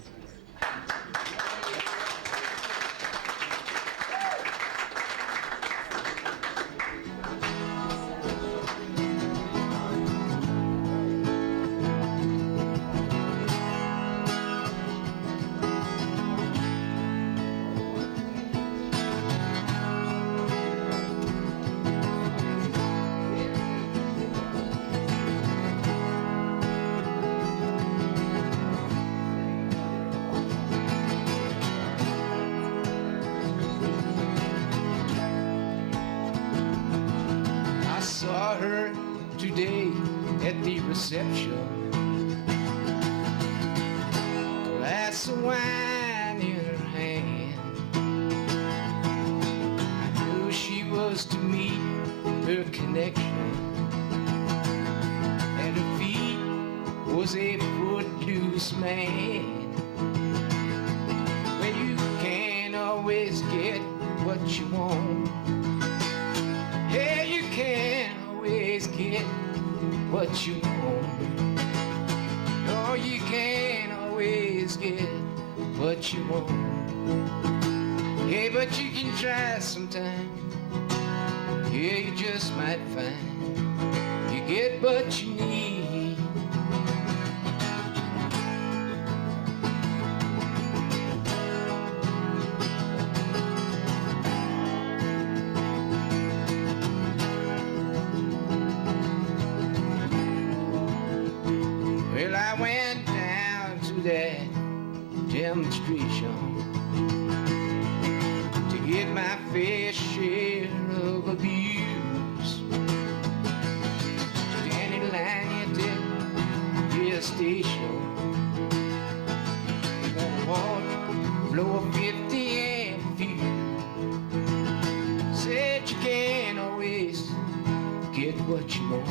Saw her today at the reception, glass of wine in her hand. I knew she was to meet her connection, and her feet was a footloose man. Well, you can't always get what you want. Yeah, you can't always get what you want. No, you can't always get what you want. Yeah, but you can try sometime. Yeah, you just might find you get what you need fair share of abuse. Standing in line at the gas station, gonna walk, blow a 50 and few. Said you can't always get what you want.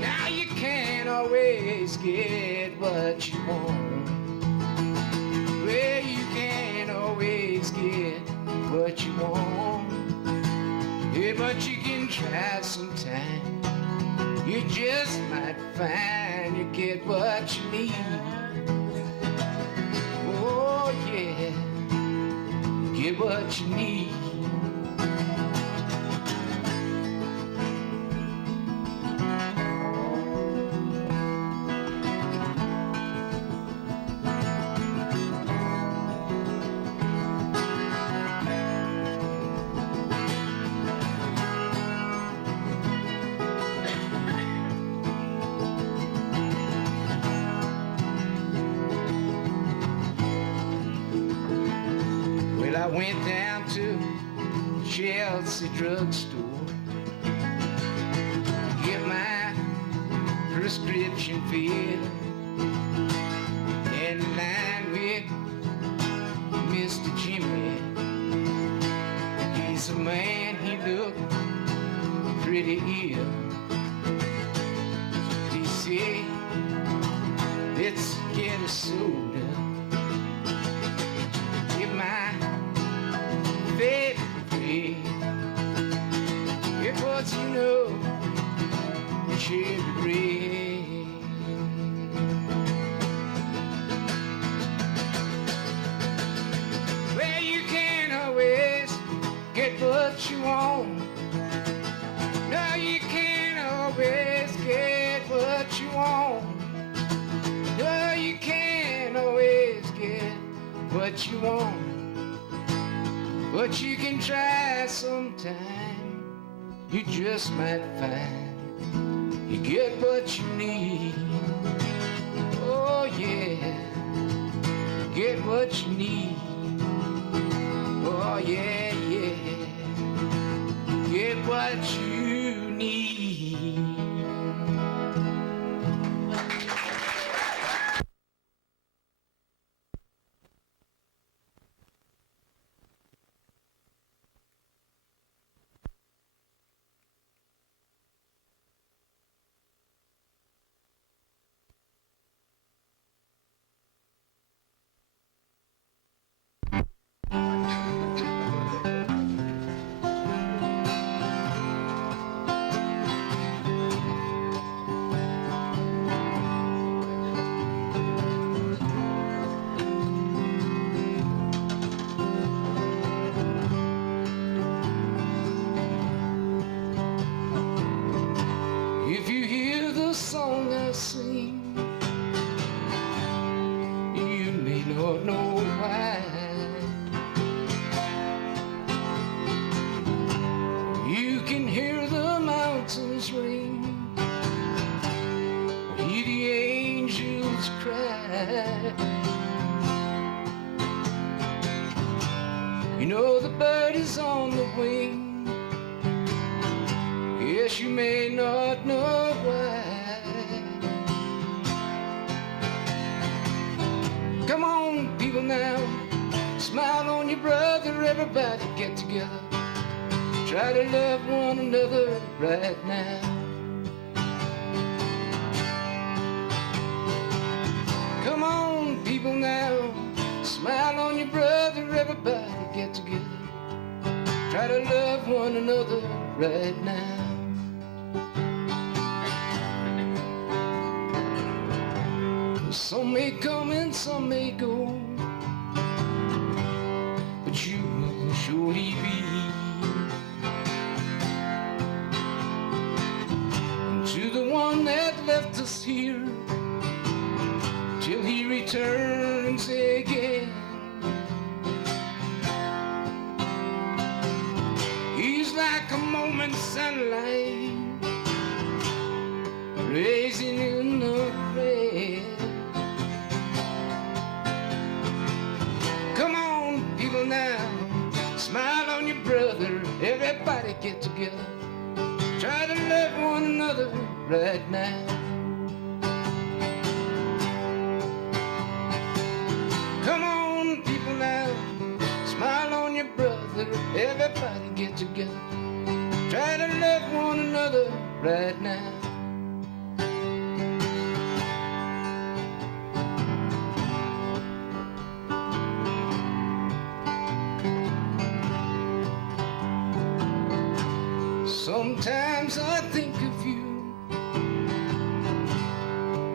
Now you can't always get what you want. Well, you can't always get what you want. Yeah, but you can try sometime. You just might find you get what you need. Oh yeah, get what you need. I went down to Chelsea drugstore to get my prescription filled. In line with Mr. Jimmy. He's a man, he looked pretty ill. He said, let's get a soda. Get my favorite bread. It was, you know, cherry bread. Well, you can't always get what you want. No, you can't always get what you want. No, you can't always get what you want. But you can try sometime. You just might find you get what you need. Oh yeah, get what you need. Oh yeah, yeah, get what you need. If you hear the song I sing, you may not know why. You can hear the mountains ring, or hear the angels cry. You know the bird is on the wing. Yes, you may not know why. Come on, people now, smile on your brother, everybody get together. Try to love one another right now. Come on, people now, smile on your brother, everybody get together. Try to love one another right now. Some may come and some may go, but you will surely be. And to the one that left us here, till he returns again, he's like a moment's sunlight, blazing in the red. Come on, people now, smile everybody get together. Try to love one another right now. Come on, people now, smile on your brother. Everybody get together. Try to love one another right now. Sometimes I think of you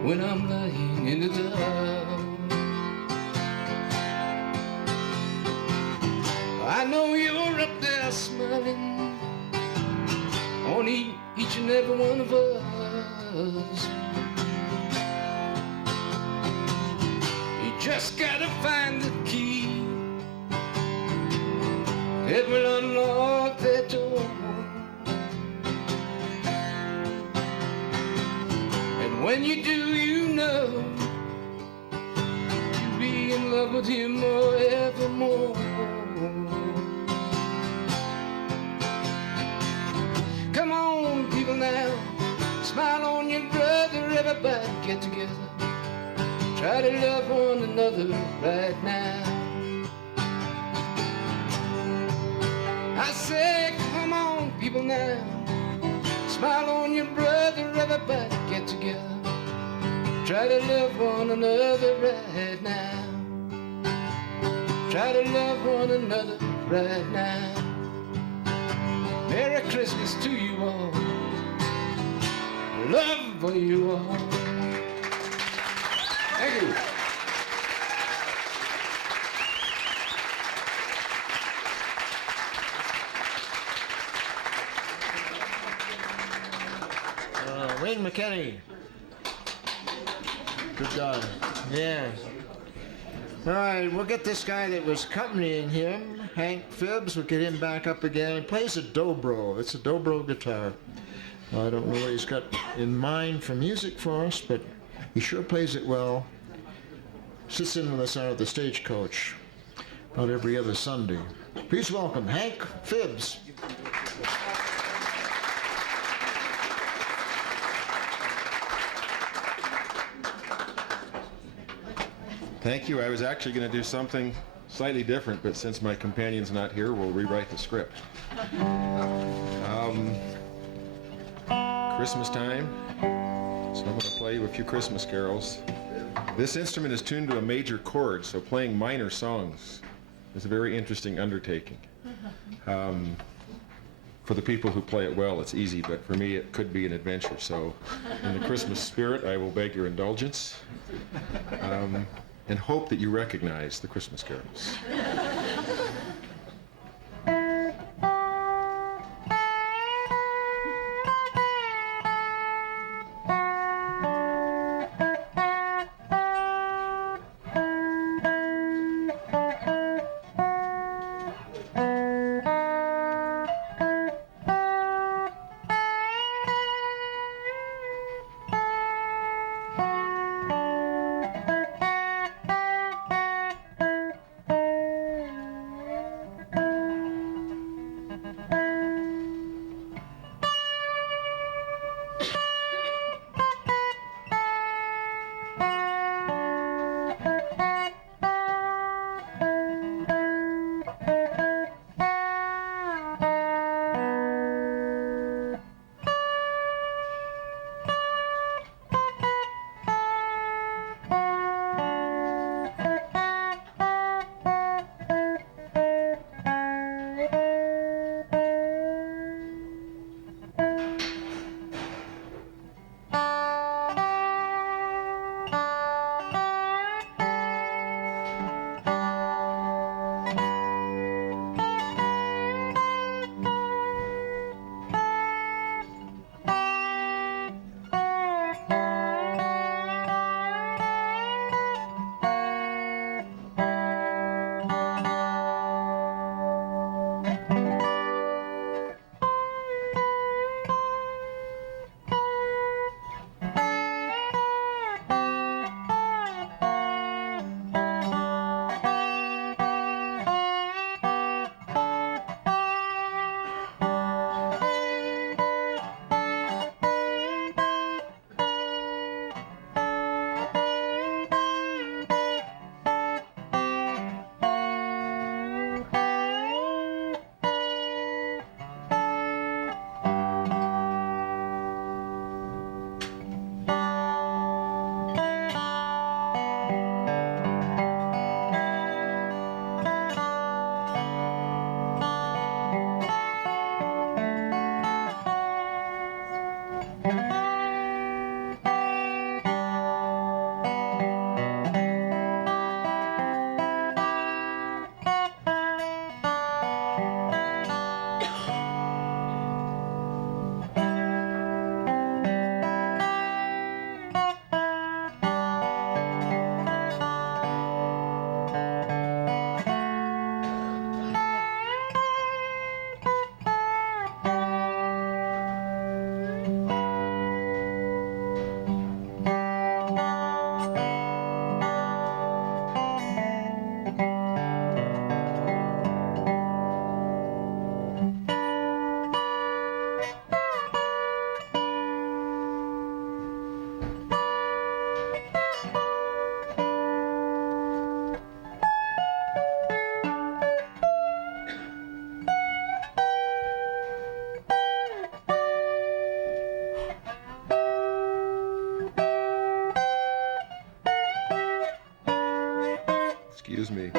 when I'm lying in the dark. I know you're up there smiling on each and every one of us. You just gotta find the key that will unlock that door. And when you do, you know you'll be in love with him forevermore. Come on, people now, smile on your brother, everybody get together. Try to love one another right now. I say, come on, people now, smile on your brother, everybody get together. Try to love one another right now. Try to love one another right now. Merry Christmas to you all. Love for you all. Thank you. Wayne McKinney. Good guy. Yes. All right, we'll get this guy that was accompanying him, Hank Phibbs. We'll get him back up again. He plays a dobro. It's a dobro guitar. I don't know what he's got in mind for music for us, but he sure plays it well. Sits in with us out at the Stagecoach about every other Sunday. Please welcome Hank Phibbs. Thank you. I was actually going to do something slightly different, but since my companion's not here, we'll rewrite the script. Christmas time, so I'm going to play you a few Christmas carols. This instrument is tuned to a major chord, so playing minor songs is a very interesting undertaking. For the people who play it well, it's easy, but for me, it could be an adventure. So in the Christmas spirit, I will beg your indulgence. And hope that you recognize the Christmas carols. Excuse me.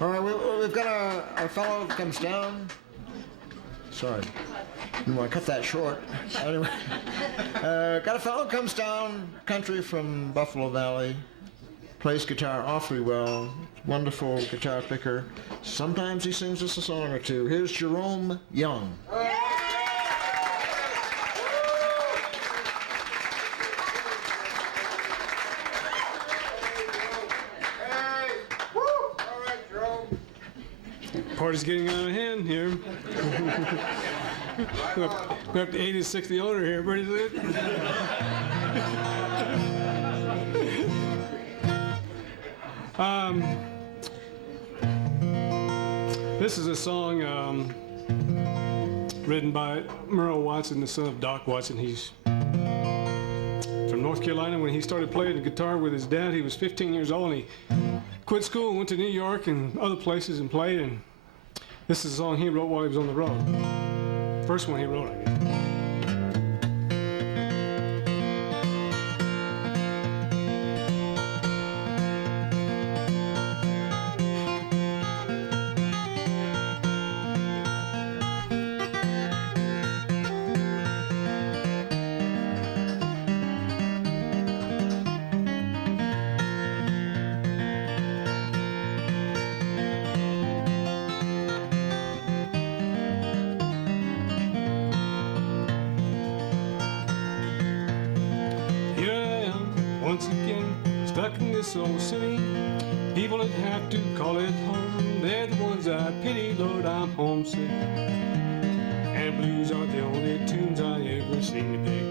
All right, we've got a fellow who comes down. Sorry, you want to cut that short. Anyway, got a fellow who comes down country from Buffalo Valley, plays guitar awfully well, wonderful guitar picker. Sometimes he sings us a song or two. Here's Jerome Young. Party's getting out of hand here. We're up to 86 the owner here, pretty soon. This is a song written by Merle Watson, the son of Doc Watson. He's from North Carolina. When he started playing the guitar with his dad, he was 15 years old, and he quit school and went to New York and other places and played. And this is a song he wrote while he was on the road. First one he wrote, I guess. Once again, stuck in this old city. People that have to call it home, they're the ones I pity. Lord, I'm homesick. And blues are the only tunes I ever seem to dig.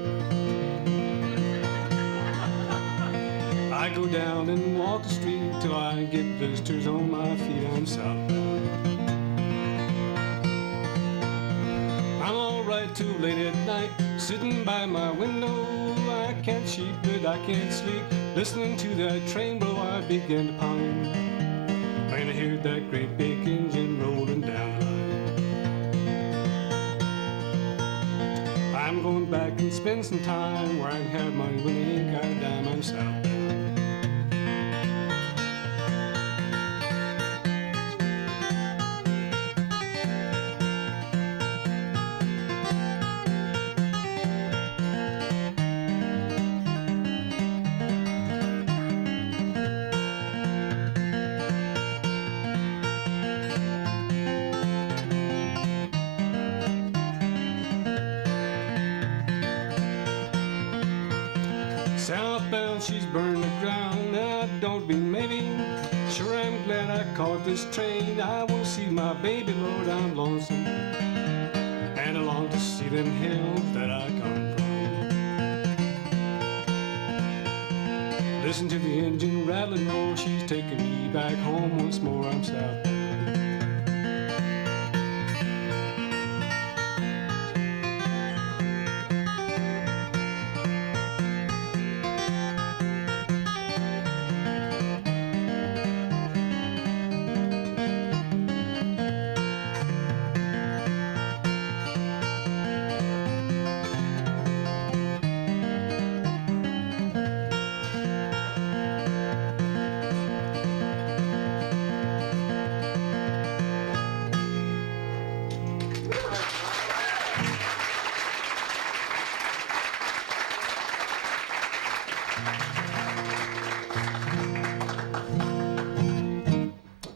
I go down and walk the street till I get blisters on my feet. I'm southbound. I'm alright till late at night, sitting by my window. I can't sleep, but I can't sleep. Listening to that train blow, I begin to pine. When I hear that great big engine rolling down the line. I'm going back and spend some time where I can have money when I ain't got a dime. I'm southbound. Southbound, she's burned the ground. Now don't be maybe. Sure, I'm glad I caught this train. I want to see my baby, Lord, I'm lonesome. And I long to see them hills that I come from. Listen to the engine rattling, oh, she's taking me back home once more. I'm southbound.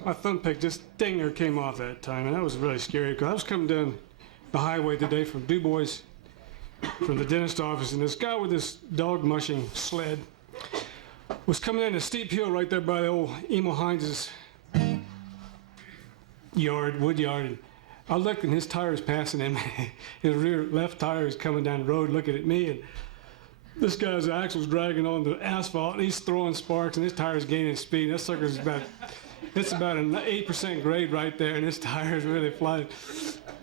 My thumb pick just dang near came off that time, and that was really scary because I was coming down the highway today from Du Bois, from the dentist office, and this guy with this dog mushing sled was coming down a steep hill right there by the old Emil Heinz's wood yard. And I looked, and his tire was passing him. His rear left tire is coming down the road looking at me, and this guy's axle's dragging on the asphalt, and he's throwing sparks, and his tire's gaining speed. That sucker's it's about an 8% grade right there, and his tire's really flying.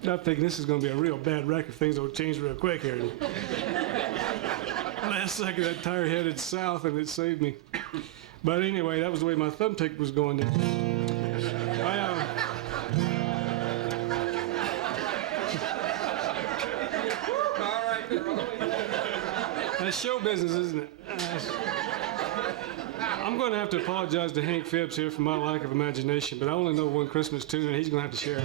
I'm thinking this is going to be a real bad wreck if things don't change real quick here. Last second, that tire headed south, and it saved me. But anyway, that was the way my thumbtack was going there. That's show business, isn't it? I'm going to have to apologize to Hank Phibbs here for my lack of imagination, but I only know one Christmas tune, and he's going to have to share it.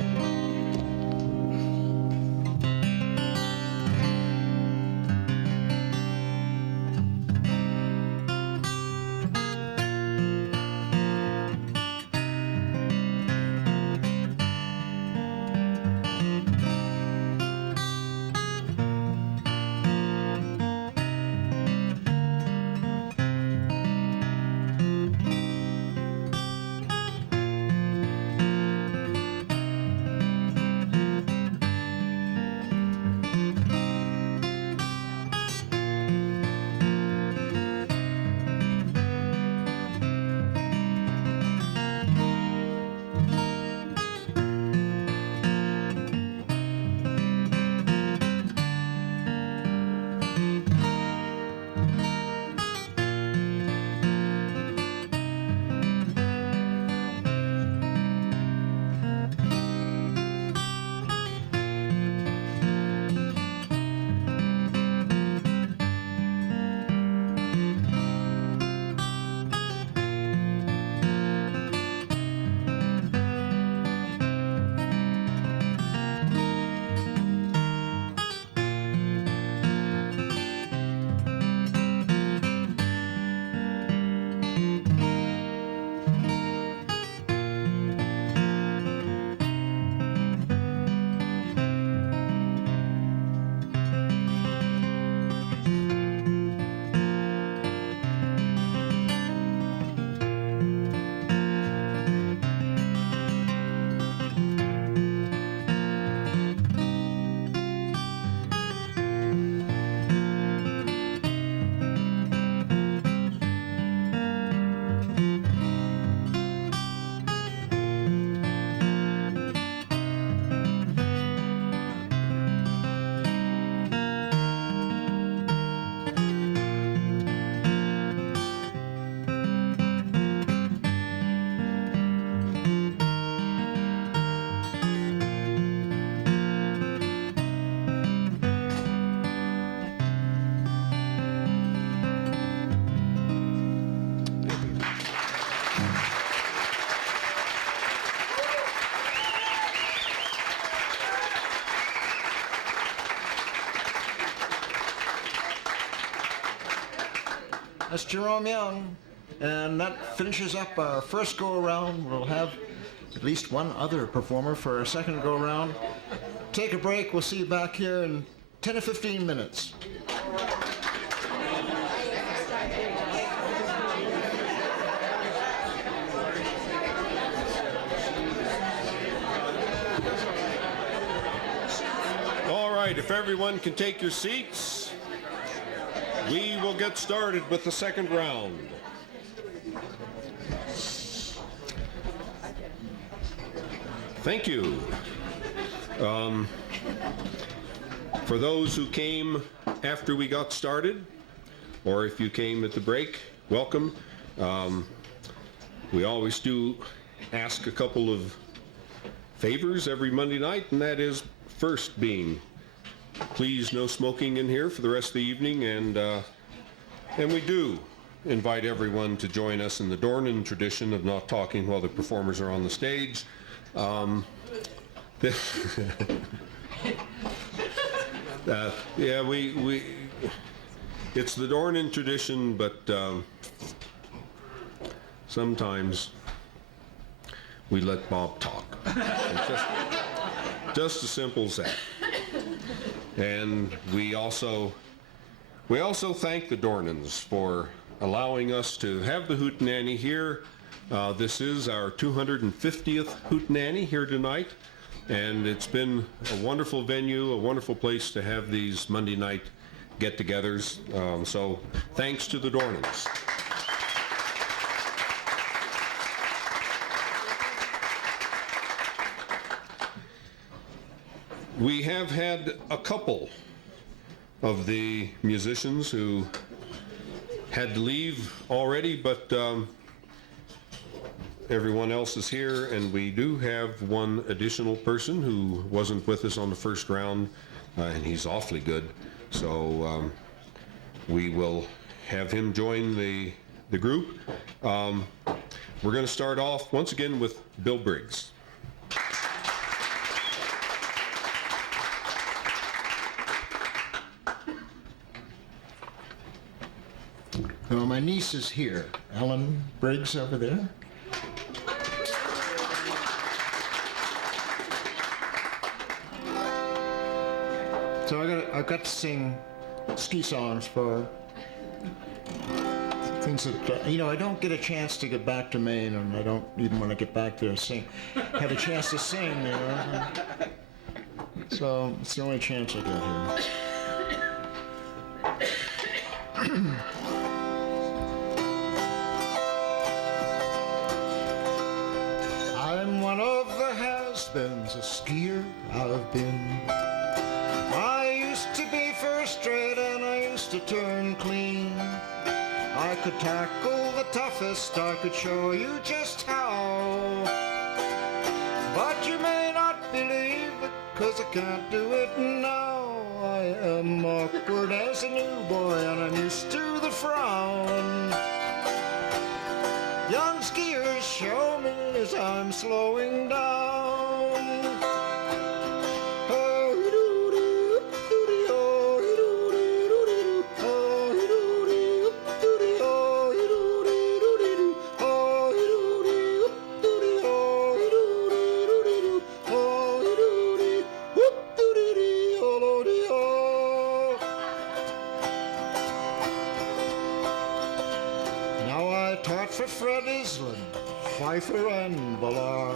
That's Jerome Young, and that finishes up our first go-around. We'll have at least one other performer for our second go-around. Take a break. We'll see you back here in 10 to 15 minutes. All right, if everyone can take your seats, we will get started with the second round. Thank you. For those who came after we got started, or if you came at the break, welcome. We always do ask a couple of favors every Monday night, and that is first being, please no smoking in here for the rest of the evening, and we do invite everyone to join us in the Dornan tradition of not talking while the performers are on the stage. Yeah, it's the Dornan tradition, but sometimes we let Bob talk. It's just as simple as that. And we also thank the Dornans for allowing us to have the Hootenanny here. This is our 250th Hootenanny here tonight, and it's been a wonderful venue, a wonderful place to have these Monday night get-togethers. So thanks to the Dornans. We have had a couple of the musicians who had to leave already, but everyone else is here, and we do have one additional person who wasn't with us on the first round, and he's awfully good. So we will have him join the group. We're going to start off once again with Bill Briggs. Well, my niece is here. Ellen Briggs over there. So I got to sing ski songs for things that, I don't get a chance to get back to Maine, and I don't even want to get back there to have a chance to sing, So it's the only chance I got here. I'm one of the has-beens, a skier I've been. I used to be first rate and I used to turn clean. I could tackle the toughest, I could show you just how. But you may not believe it, 'cause I can't do it now. I am awkward as a new boy and I'm used to the frown. Young skiers show me as I'm slowing down. Fred Island, Pfeiffer and Villar,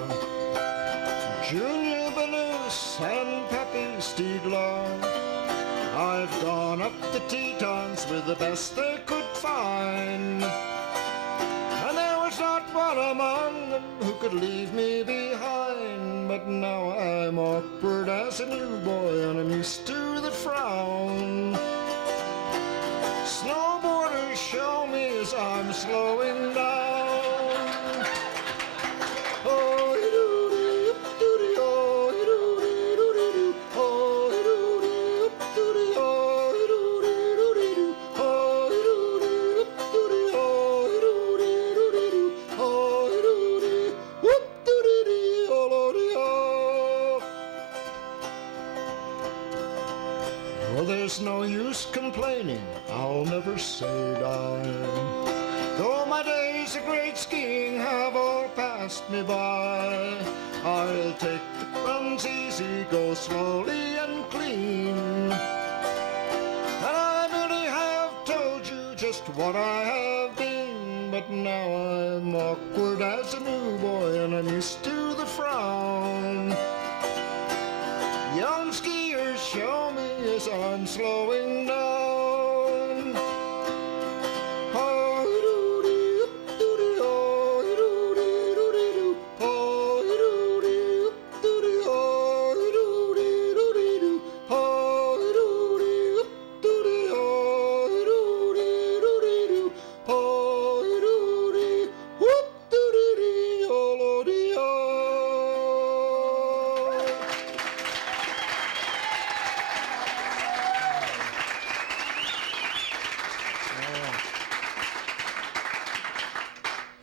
Junior Benus and Pepe Stiegler. I've gone up the Tetons with the best they could find, and there was not one among them who could leave me behind. But now I'm awkward as a new boy and I'm used to the frown. Snowboarders show me as I'm slowing down. Well, there's no use complaining, I'll never say die. Though my days of great skiing have all passed me by, I'll take the runs easy, go slowly and clean. And I really have told you just what I have been, but now I'm awkward as a new boy and I'm used to the frown. Young skiers show me as I'm slowing down.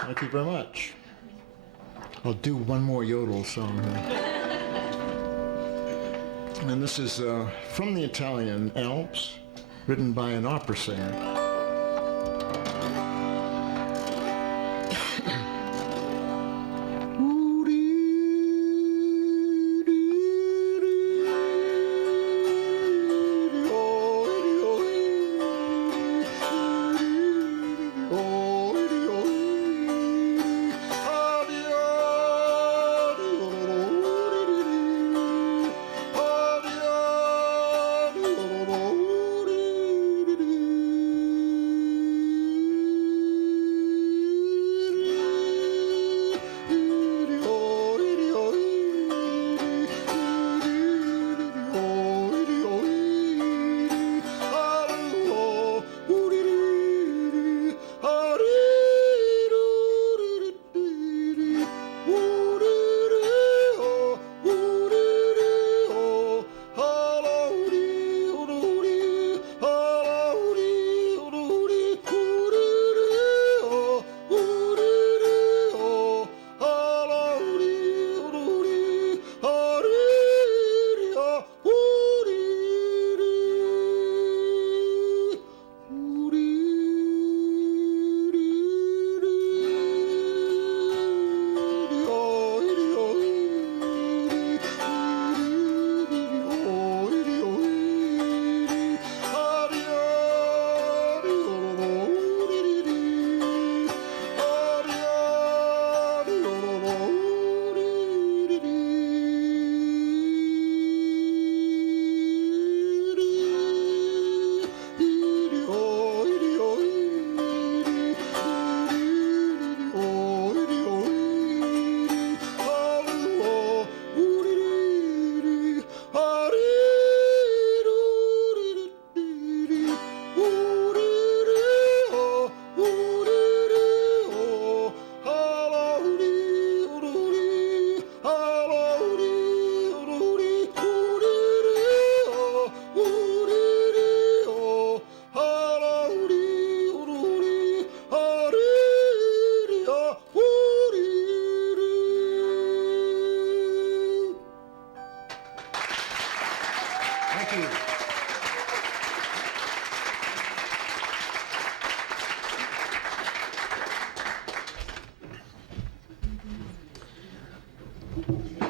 Thank you very much. I'll do one more yodel song here. And this is from the Italian Alps. written by an opera singer.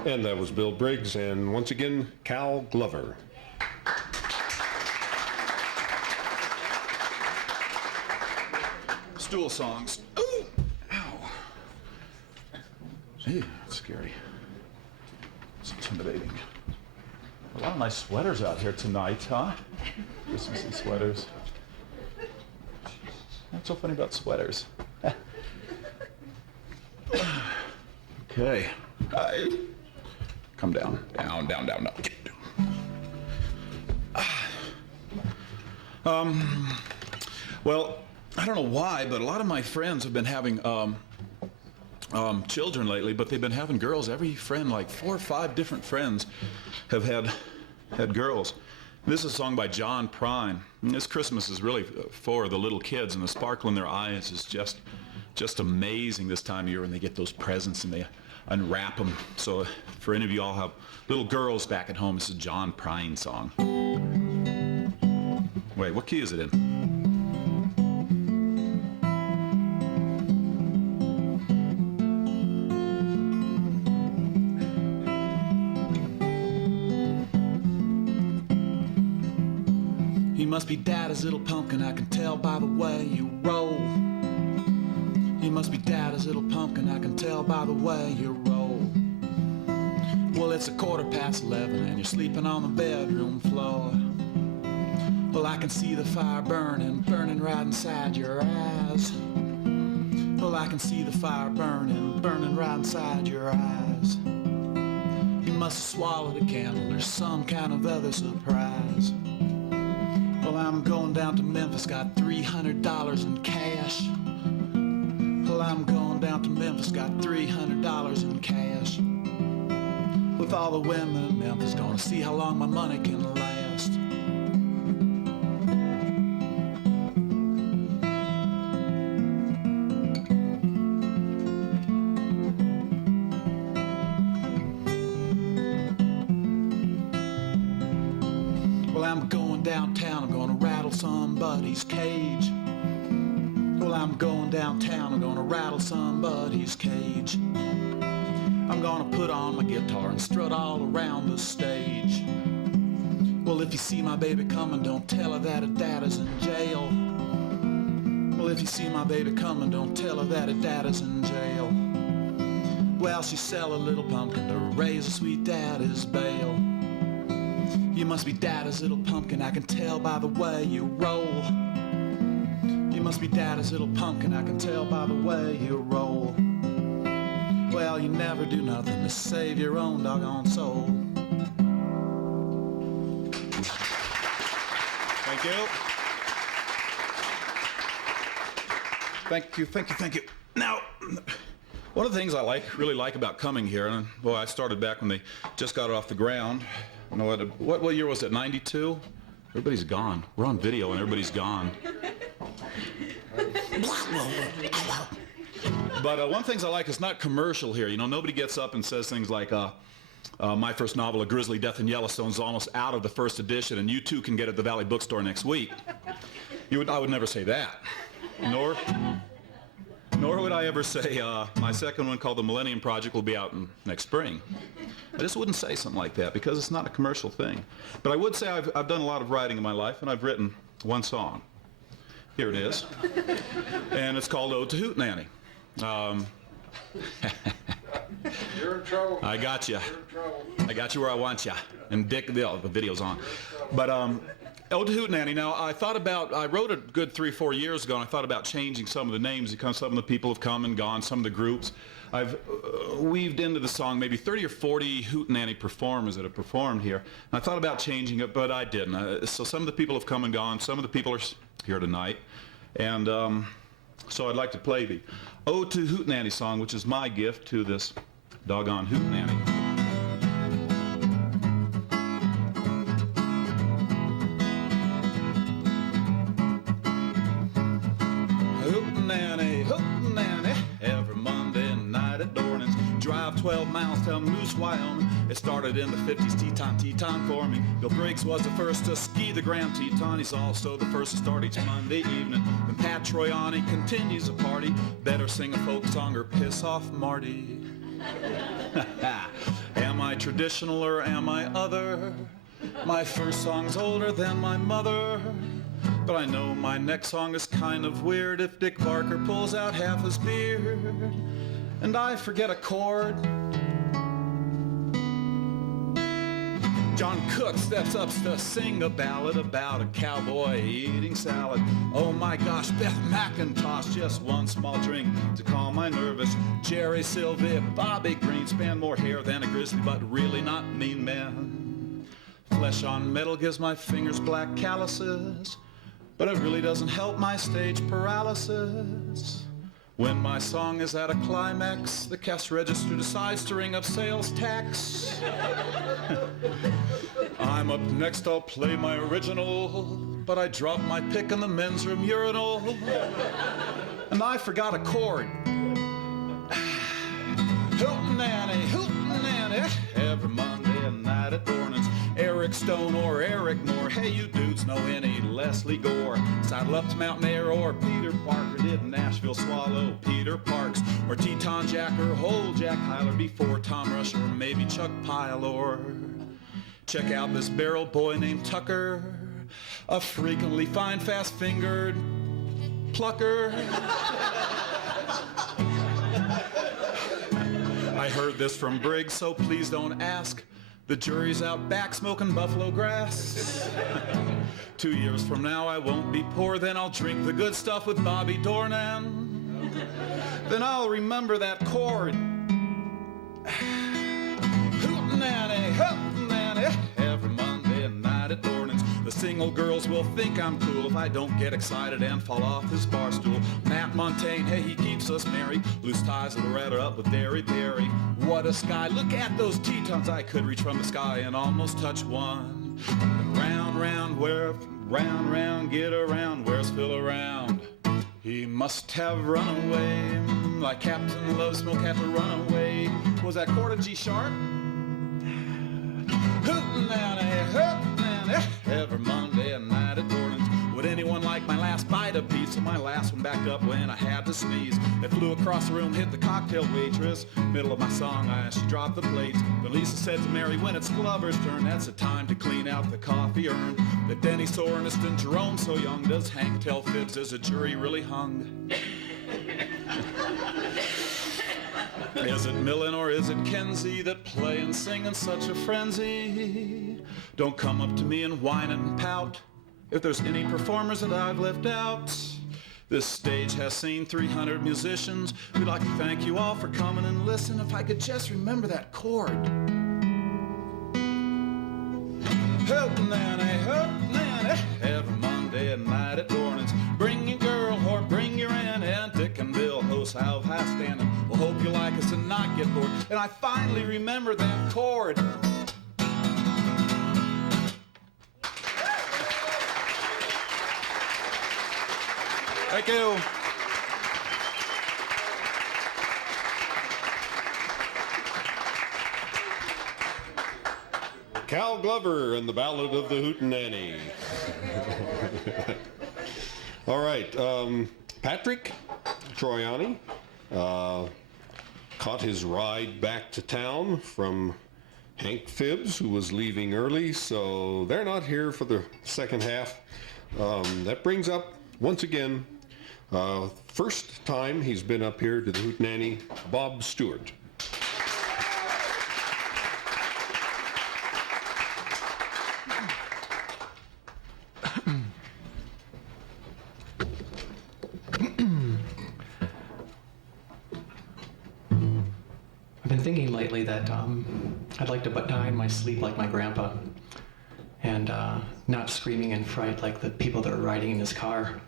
And that was Bill Briggs, and once again, Cal Glover. Stool songs. Ooh! Ow. Gee, that's scary. It's intimidating. A lot of nice sweaters out here tonight, huh? Christmassy sweaters. What's so funny about sweaters? Okay. Come down. Down, down, down, down. Well, I don't know why, but a lot of my friends have been having children lately, but they've been having girls. Every friend, like 4 or 5 different friends, have had girls. This is a song by John Prine. And this Christmas is really for the little kids, and the sparkle in their eyes is just amazing this time of year when they get those presents and they unwrap them. So for any of you all have little girls back at home, this is a John Prine song. Wait, what key is it in? He must be Daddy's little pumpkin, I can tell by the way you roll. He must be Daddy's little pumpkin, I can tell by the way you roll. Well, it's 11:15 and you're sleeping on the bedroom floor. Well, I can see the fire burning right inside your eyes. Well, I can see the fire burning right inside your eyes. You must have swallowed a candle or some kind of other surprise. Well, I'm going down to Memphis, got $300 in cash. Well, I'm going down to Memphis, got $300 in cash. With all the women in Memphis, gonna see how long my money can last. Well, I'm going downtown, I'm gonna rattle rattle somebody's cage. Well, I'm going downtown, I'm gonna rattle somebody's cage. I'm gonna put on my guitar and strut all around the stage. Well, if you see my baby coming, don't tell her that her dad is in jail. Well, if you see my baby coming, don't tell her that her dad is in jail. Well, she sell a little pumpkin to raise a sweet daddy's bail. You must be daddy's little pumpkin, I can tell by the way you roll. You must be daddy's little pumpkin, I can tell by the way you roll. Well, you never do nothing to save your own doggone soul. Thank you. Thank you, thank you, thank you. Now, one of the things I really like about coming here, and boy, I started back when they just got it off the ground. You know what year was it, 92? Everybody's gone. We're on video and everybody's gone. But one of the things I like is not commercial here. You know, nobody gets up and says things like, my first novel, A Grisly Death in Yellowstone, is almost out of the first edition, and you too can get it at the Valley Bookstore next week. I would never say that. Nor would I ever say, my second one called The Millennium Project will be out next spring. I just wouldn't say something like that because it's not a commercial thing. But I would say I've done a lot of writing in my life, and I've written one song. Here it is. And it's called Ode to Hootenanny. You're in trouble. I got you. You're in trouble. I got you where I want you. And Dick, the video's on. But Ode to Hootenanny. Now, I wrote it good 3-4 years ago, and I thought about changing some of the names because some of the people have come and gone, some of the groups. I've weaved into the song maybe 30 or 40 Hootenanny performers that have performed here. And I thought about changing it, but I didn't. So some of the people have come and gone. Some of the people are here tonight. And so I'd like to play the Ode to Hootenanny song, which is my gift to this doggone Hootenanny. Hootenanny, Hootenanny, every Monday night at Dornan's. Drive 12 miles to Moose, Wyoming. It started in the 50s, Teton for me. Bill Briggs was the first to ski the Grand Teton. He's also the first to start each Monday evening. When Pat Troiani continues the party, better sing a folk song or piss off Marty. Am I traditional or am I other? My first song's older than my mother. But I know my next song is kind of weird if Dick Barker pulls out half his beard and I forget a chord. John Cook steps up to sing a ballad about a cowboy eating salad. Oh my gosh, Beth McIntosh, just one small drink to calm my nervous. Jerry Sylvia, Bobby Greenspan, more hair than a grizzly, but really not mean men. Flesh on metal gives my fingers black calluses, but it really doesn't help my stage paralysis. When my song is at a climax, the cash register decides to ring up sales tax. I'm up next, I'll play my original, but I dropped my pick in the men's room urinal, and I forgot a chord. Hootenanny, Hootenanny, every Monday night at Dornan's. Eric Stone or Eric Moore, hey, you dudes know any Leslie Gore. Saddle up to Mountain Air or Peter Parker, did Nashville swallow Peter Parks, or Teton Jack or Whole Jack Hyler before Tom Rush or maybe Chuck Pylor. Check out this barrel boy named Tucker, a frequently fine fast-fingered plucker. I heard this from Briggs, so please don't ask. The jury's out back smoking buffalo grass. 2 years from now I won't be poor, then I'll drink the good stuff with Bobby Dornan. Then I'll remember that chord. Hootenanny, Hootenanny, every Monday night at Dornan's. The single girls will think I'm cool if I don't get excited and fall off his bar stool. Matt Montaigne, hey, he keeps us merry. Loose ties Loretta up with Derry Perry. What a sky, look at those Tetons. I could reach from the sky and almost touch one. And round, round, get around, where's Phil around? He must have run away, like Captain Love Smoke had to run away. Was that chord a G sharp? Hootenanny, Hootenanny, every Monday night at Dornan's. Would my last one backed up when I had to sneeze. It flew across the room, hit the cocktail waitress. Middle of my song, she dropped the plate. But Lisa said to Mary, when it's Glover's turn, that's the time to clean out the coffee urn. That Denny so earnest and Jerome so young, does Hank tell fibs as a jury really hung? Is it Millen or is it Kenzie that play and sing in such a frenzy? Don't come up to me and whine and pout if there's any performers that I've left out. This stage has seen 300 musicians. We'd like to thank you all for coming and listen. If I could just remember that chord. Hootenanny, hootenanny, every Monday at night at Dornan's. Bring your girl or bring your aunt, and Dick and Bill hosts How High Standing. We'll hope you like us and not get bored. And I finally remember that chord. Thank you. Cal Glover and the Ballad of the Hootenanny. All right, Patrick Troiani caught his ride back to town from Hank Phibbs, who was leaving early, so they're not here for the second half. That brings up, once again, first time he's been up here to the Hootenanny, Bob Stewart. I've been thinking lately that I'd like to die in my sleep like my grandpa, and not screaming in fright like the people that are riding in his car.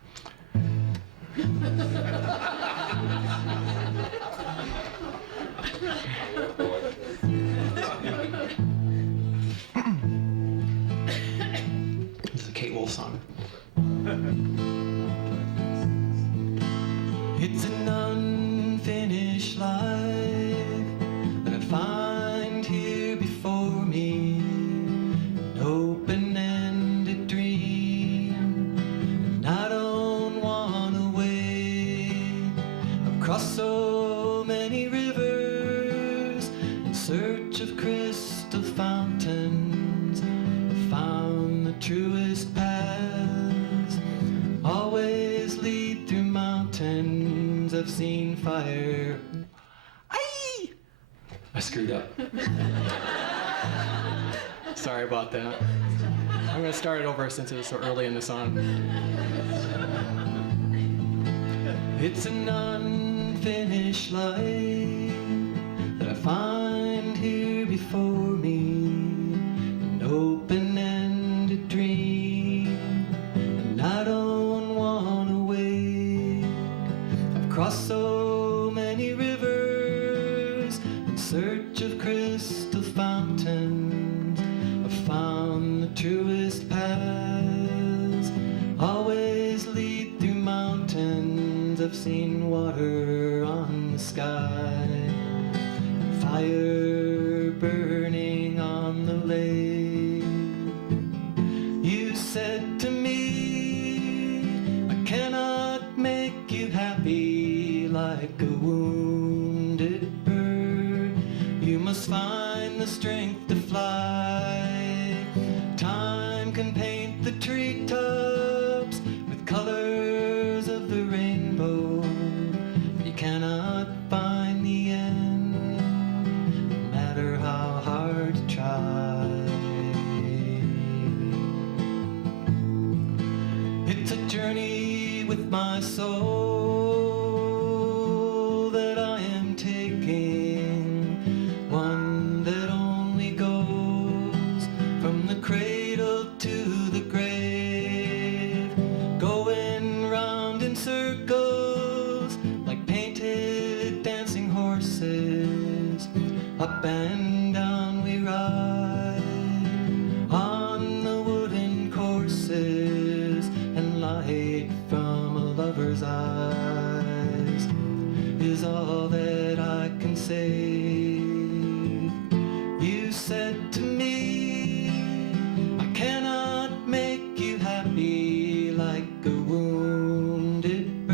This is a Kate Wolf song. It's an unfinished life that I find here before me, an open-ended dream, and I don't want to wait. I've crossed so many rivers in search of crystal fountains. I found the truest paths always lead through mountains. I've seen fire. I screwed up. Sorry about that. I'm gonna start it over since it was so early in the song. It's an unfinished life that I find here before me, an open-ended dream, and I don't want to wait. I've crossed so many rivers in search of crystal fountains. I've found the truest paths always lead through mountains. I've seen water on the sky, fire burning on the lake. You said to me, I cannot make you happy like a wounded bird. You must find the strength to fly. Time can paint the treetops with colors of the rainbow. You cannot find the end, no matter how hard you try. It's a journey with my soul that I am taking, one that only goes from the cradle to the grave, going round in circles like painted dancing horses. Up and down we ride on the wooden courses, and light from a lover's eyes is all that I can say. You said to me, I cannot make you happy like a wounded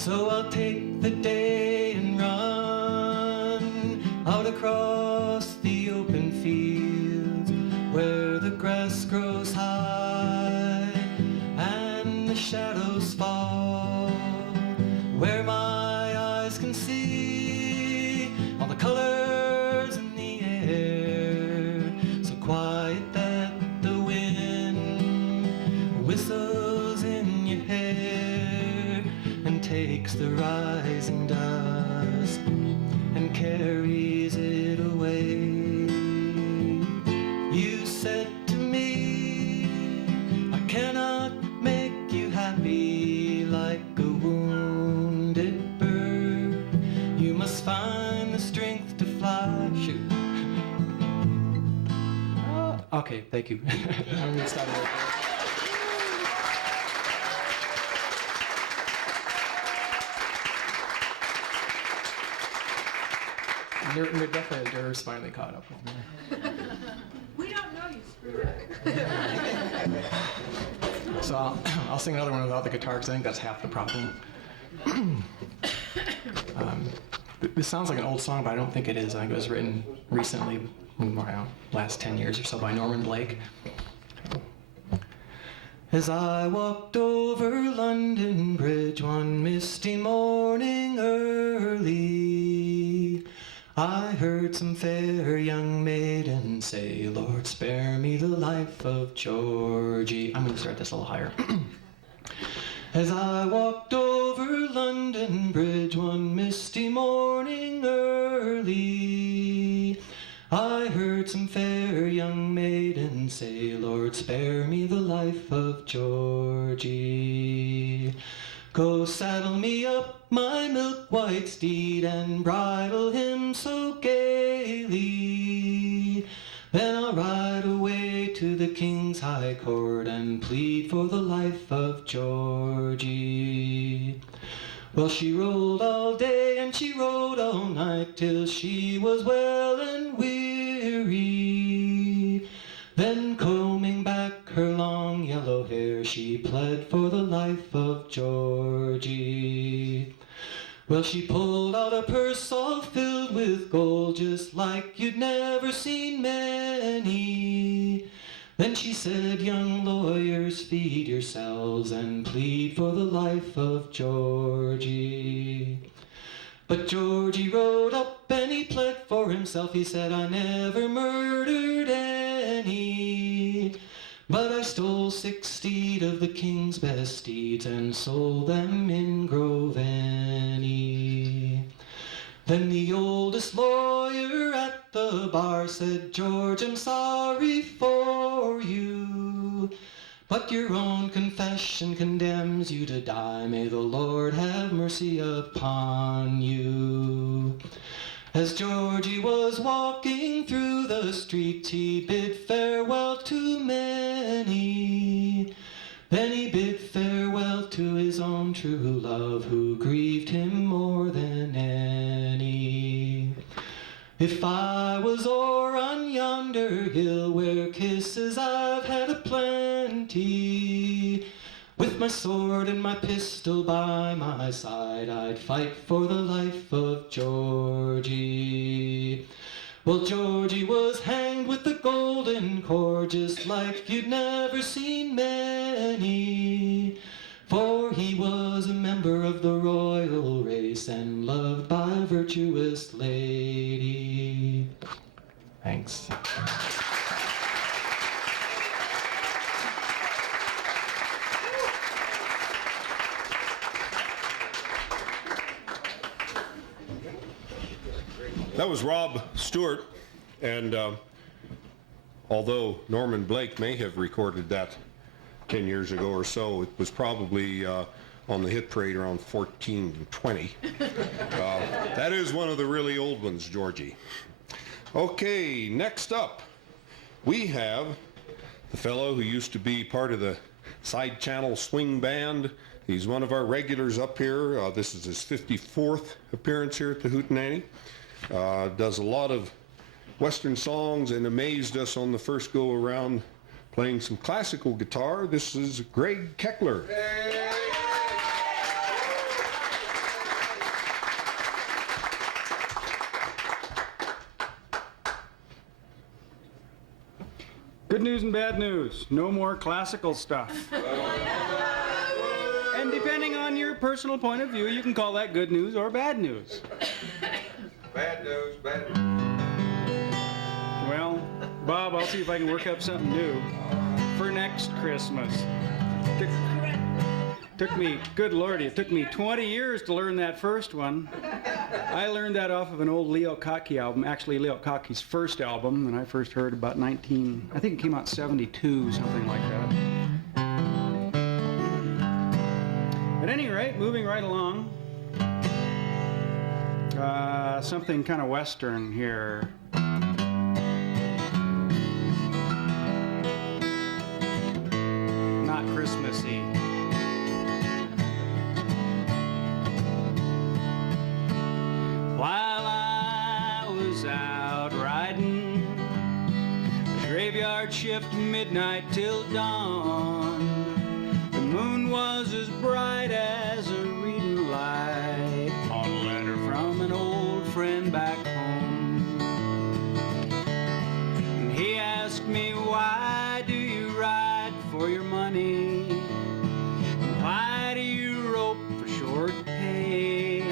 So I'll take the day and run out across the open fields where the grass grows high and the shadows fall, where my eyes can see all the colors in the air, so quiet that the wind whistles in your hair and takes the rising dust and carries it away. You said to me, I cannot make you happy like a wounded bird. You must find the strength to fly. Shoot. Okay, thank you. I'm gonna stop it right there. They're definitely, Durr's finally caught up with me. We don't know you, Spur. So I'll sing another one without the guitar because I think that's half the problem. This sounds like an old song, but I don't think it is. I think it was written recently, last 10 years or so, by Norman Blake. As I walked over London Bridge one misty morning early, I heard some fair young maiden say, Lord, spare me the life of Georgie. I'm going to start this a little higher. As I walked over London Bridge one misty morning early, I heard some fair young maiden say, Lord, spare me the life of Georgie. Go saddle me up my milk-white steed and bridle him so gaily. Then I'll ride away to the King's High Court and plead for the life of Georgie. Well, she rode all day and she rode all night till she was well and weary. Then combing back her long yellow hair, she pled for the life of Georgie. Well, she pulled out a purse all filled with gold, just like you'd never seen many. Then she said, young lawyers, feed yourselves and plead for the life of Georgie. But Georgie rode up and he pled for himself. He said, I never murdered any, but I stole 6 steed of the king's best steeds and sold them in Groveny. Then the oldest lawyer at the bar said, George, I'm sorry for you, but your own confession condemns you to die. May the Lord have mercy upon you. As Georgie was walking through the streets, he bid farewell to many. Then he bid farewell to his own true love, who grieved him more than any. If I was o'er on yonder hill where kisses I've had aplenty, with my sword and my pistol by my side, I'd fight for the life of Georgie. Well, Georgie was hanged with the golden cord, just like you'd never seen many. For he was a member of the royal race and loved by a virtuous lady. Thanks. That was Rob Stewart, and although Norman Blake may have recorded that 10 years ago or so, it was probably on the hit parade around 1420. That is one of the really old ones, Georgie. Okay, next up, we have the fellow who used to be part of the Side Channel Swing Band. He's one of our regulars up here. This is his 54th appearance here at the Hootenanny. Does a lot of Western songs and amazed us on the first go around playing some classical guitar. This is Greg Keckler. Good news and bad news. No more classical stuff. And depending on your personal point of view, you can call that good news or bad news. Bad news, bad news. Well, Bob, I'll see if I can work up something new for next Christmas. Took me, good Lordy, it took me 20 years to learn that first one. I learned that off of an old Leo Kottke album, actually Leo Kottke's first album, and I first heard about I think it came out 72, something like that. At any rate, moving right along, something kind of Western here. Not Christmassy. While I was out riding the graveyard shift midnight till dawn, the moon was as bright as a reading light on a letter from an old friend back home. And he asked me, why do you ride for your money? Why do you rope for short pay?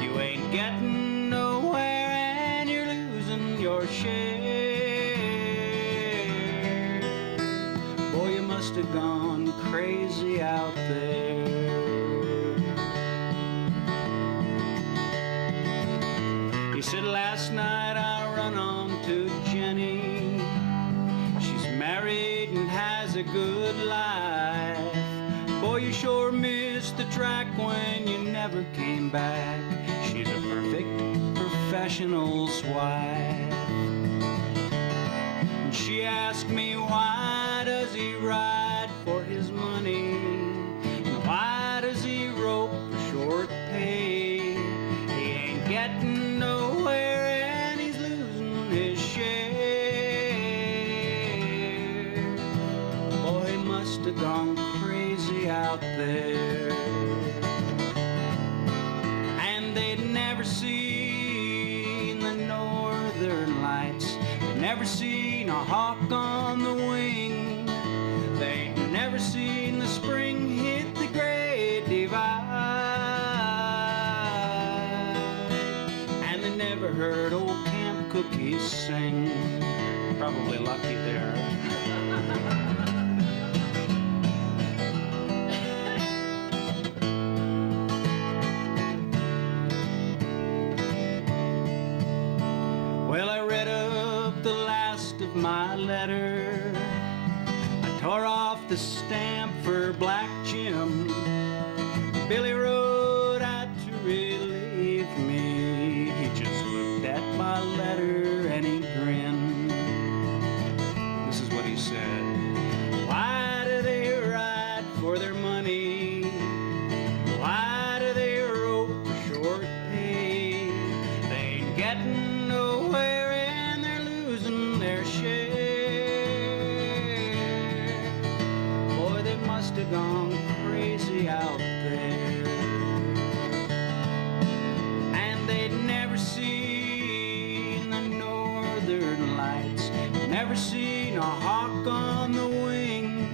You ain't getting nowhere and you're losing your share. Boy, you must have gone crazy out there. He said, last night I run on to Jenny. She's married and has a good life. Boy, you sure missed the track when you never came back. She's a perfect professional's wife. And she asked me, why does he ride for his money? And why does he rope for short pay? He ain't getting nowhere and he's losing his share. Boy, he must have gone crazy out there. And they'd never seen the northern lights. They'd never seen a hawk on the wing. They'd never seen the spring hit the Great Divide. And they never heard old Camp Cookies sing. Probably lucky there. Well, I read up the last of my letter. I tore off the stamp for Black Jim. Billy wrote out to relieve me. He just looked at my letter and he grinned. This is what he said. Why do they ride for their money? Why do they rope for short pay? They ain't getting nowhere and they're losing their share. Boy, they must have gone crazy out there. And they'd never seen the northern lights, never seen a hawk on the wing.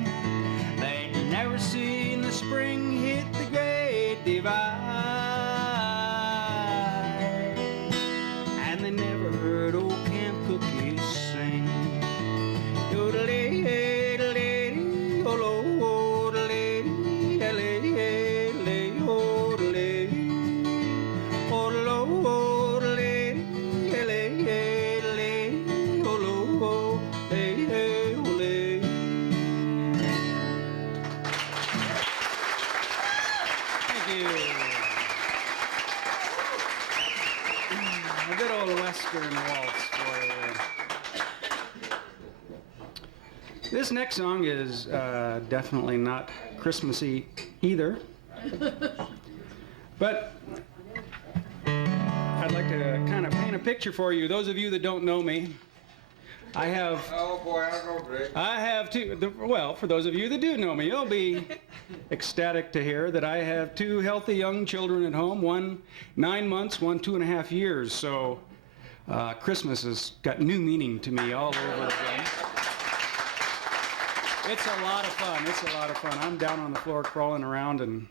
They'd never seen the spring hit the Great Divide. And they never heard old Camp Cookies sing. Yodelay-lay-lay, oh-lo-oh-delay, lay-lay-lay, oh-delay, oh-lo-oh-delay, lay-lay-lay, oh-lo-oh, lay-lay-lay. Thank you. A good old Western waltz for you. This next song is definitely not Christmassy either. But I'd like to kind of paint a picture for you. Those of you that don't know me, I have... Oh boy, I know Briggs. I have two, well, for those of you that do know me, you'll be ecstatic to hear that I have two healthy young children at home, one 9 months, one 2.5 years. So Christmas has got new meaning to me all over again. It's a lot of fun. It's a lot of fun. I'm down on the floor crawling around and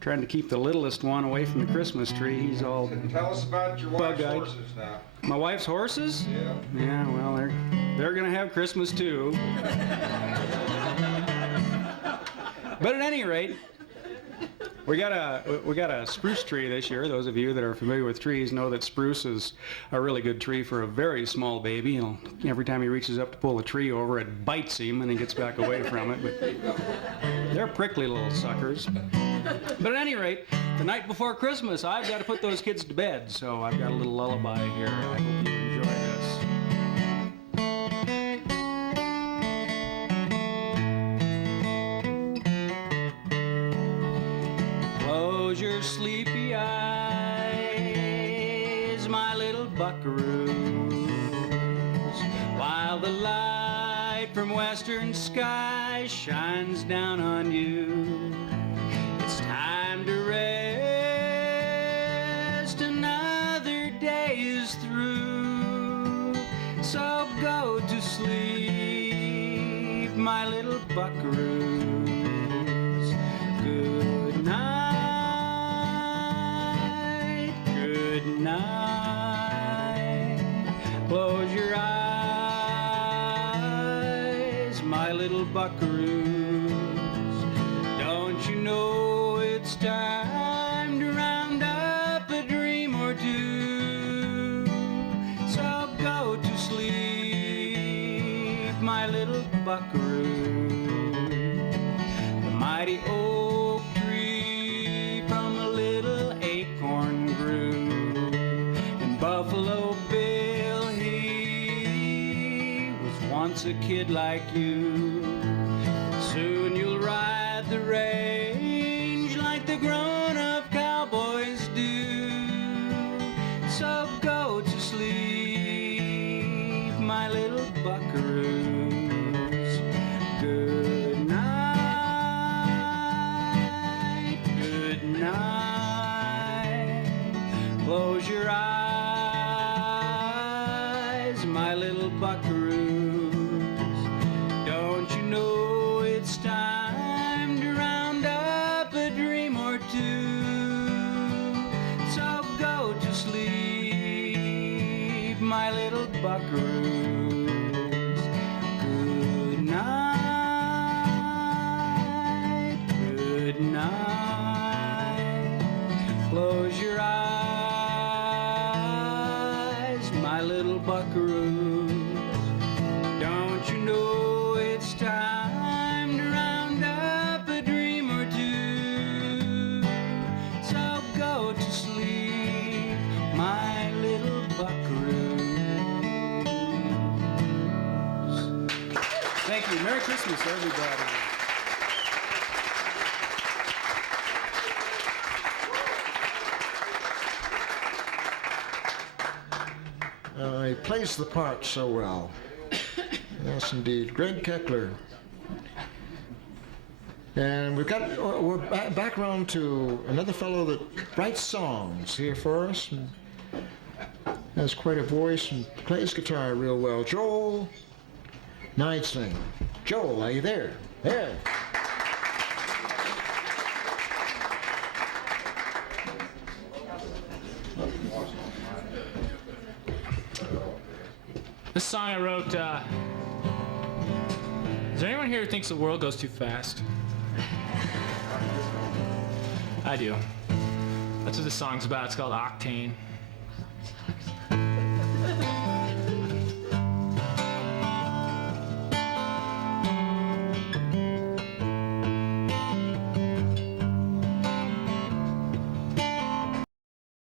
trying to keep the littlest one away from the Christmas tree. He's all Tell us about your wife's bug-eyed. horses now. My wife's horses? Yeah. Yeah, well, they're gonna have Christmas too. But at any rate, we got a spruce tree this year. Those of you that are familiar with trees know that spruce is a really good tree for a very small baby. Every time he reaches up to pull the tree over, it bites him and he gets back away from it. But they're prickly little suckers. But at any rate, the night before Christmas, I've got to put those kids to bed, so I've got a little lullaby here. I hope you enjoy this. Close your sleepy eyes, my little buckaroos, while the light from western sky shines down on you. It's time to rest, another day is through, so go to sleep, my little buckaroos. Good night, good night. Close your eyes, my little buckaroos. Don't you know it's time to round up a dream or two? So go to sleep, my little buckaroo. The mighty oak tree from a little acorn grew, and Buffalo Bill, he was once a kid like you. Soon you'll ride the range like the grown-up cowboys do. So go to sleep, my little buckaroos. Good night, good night. Close your eyes, my little buckaroos. Don't you know it's time to round up a dream or two? So go to sleep, my little buckaroos. Good night, good night. Close your eyes, my little buckaroos. Don't you know it's time to round up a dream or two? So go to sleep, my little buckaroos. Thank you. Merry Christmas, everybody. He plays the part so well. Yes, indeed. Greg Keckler. And we're back around to another fellow that writes songs here for us and has quite a voice and plays guitar real well. Joel Nidesling. Joel, are you there? There. This song I wrote, is there anyone here who thinks the world goes too fast? I do. That's what this song's about. It's called Octane.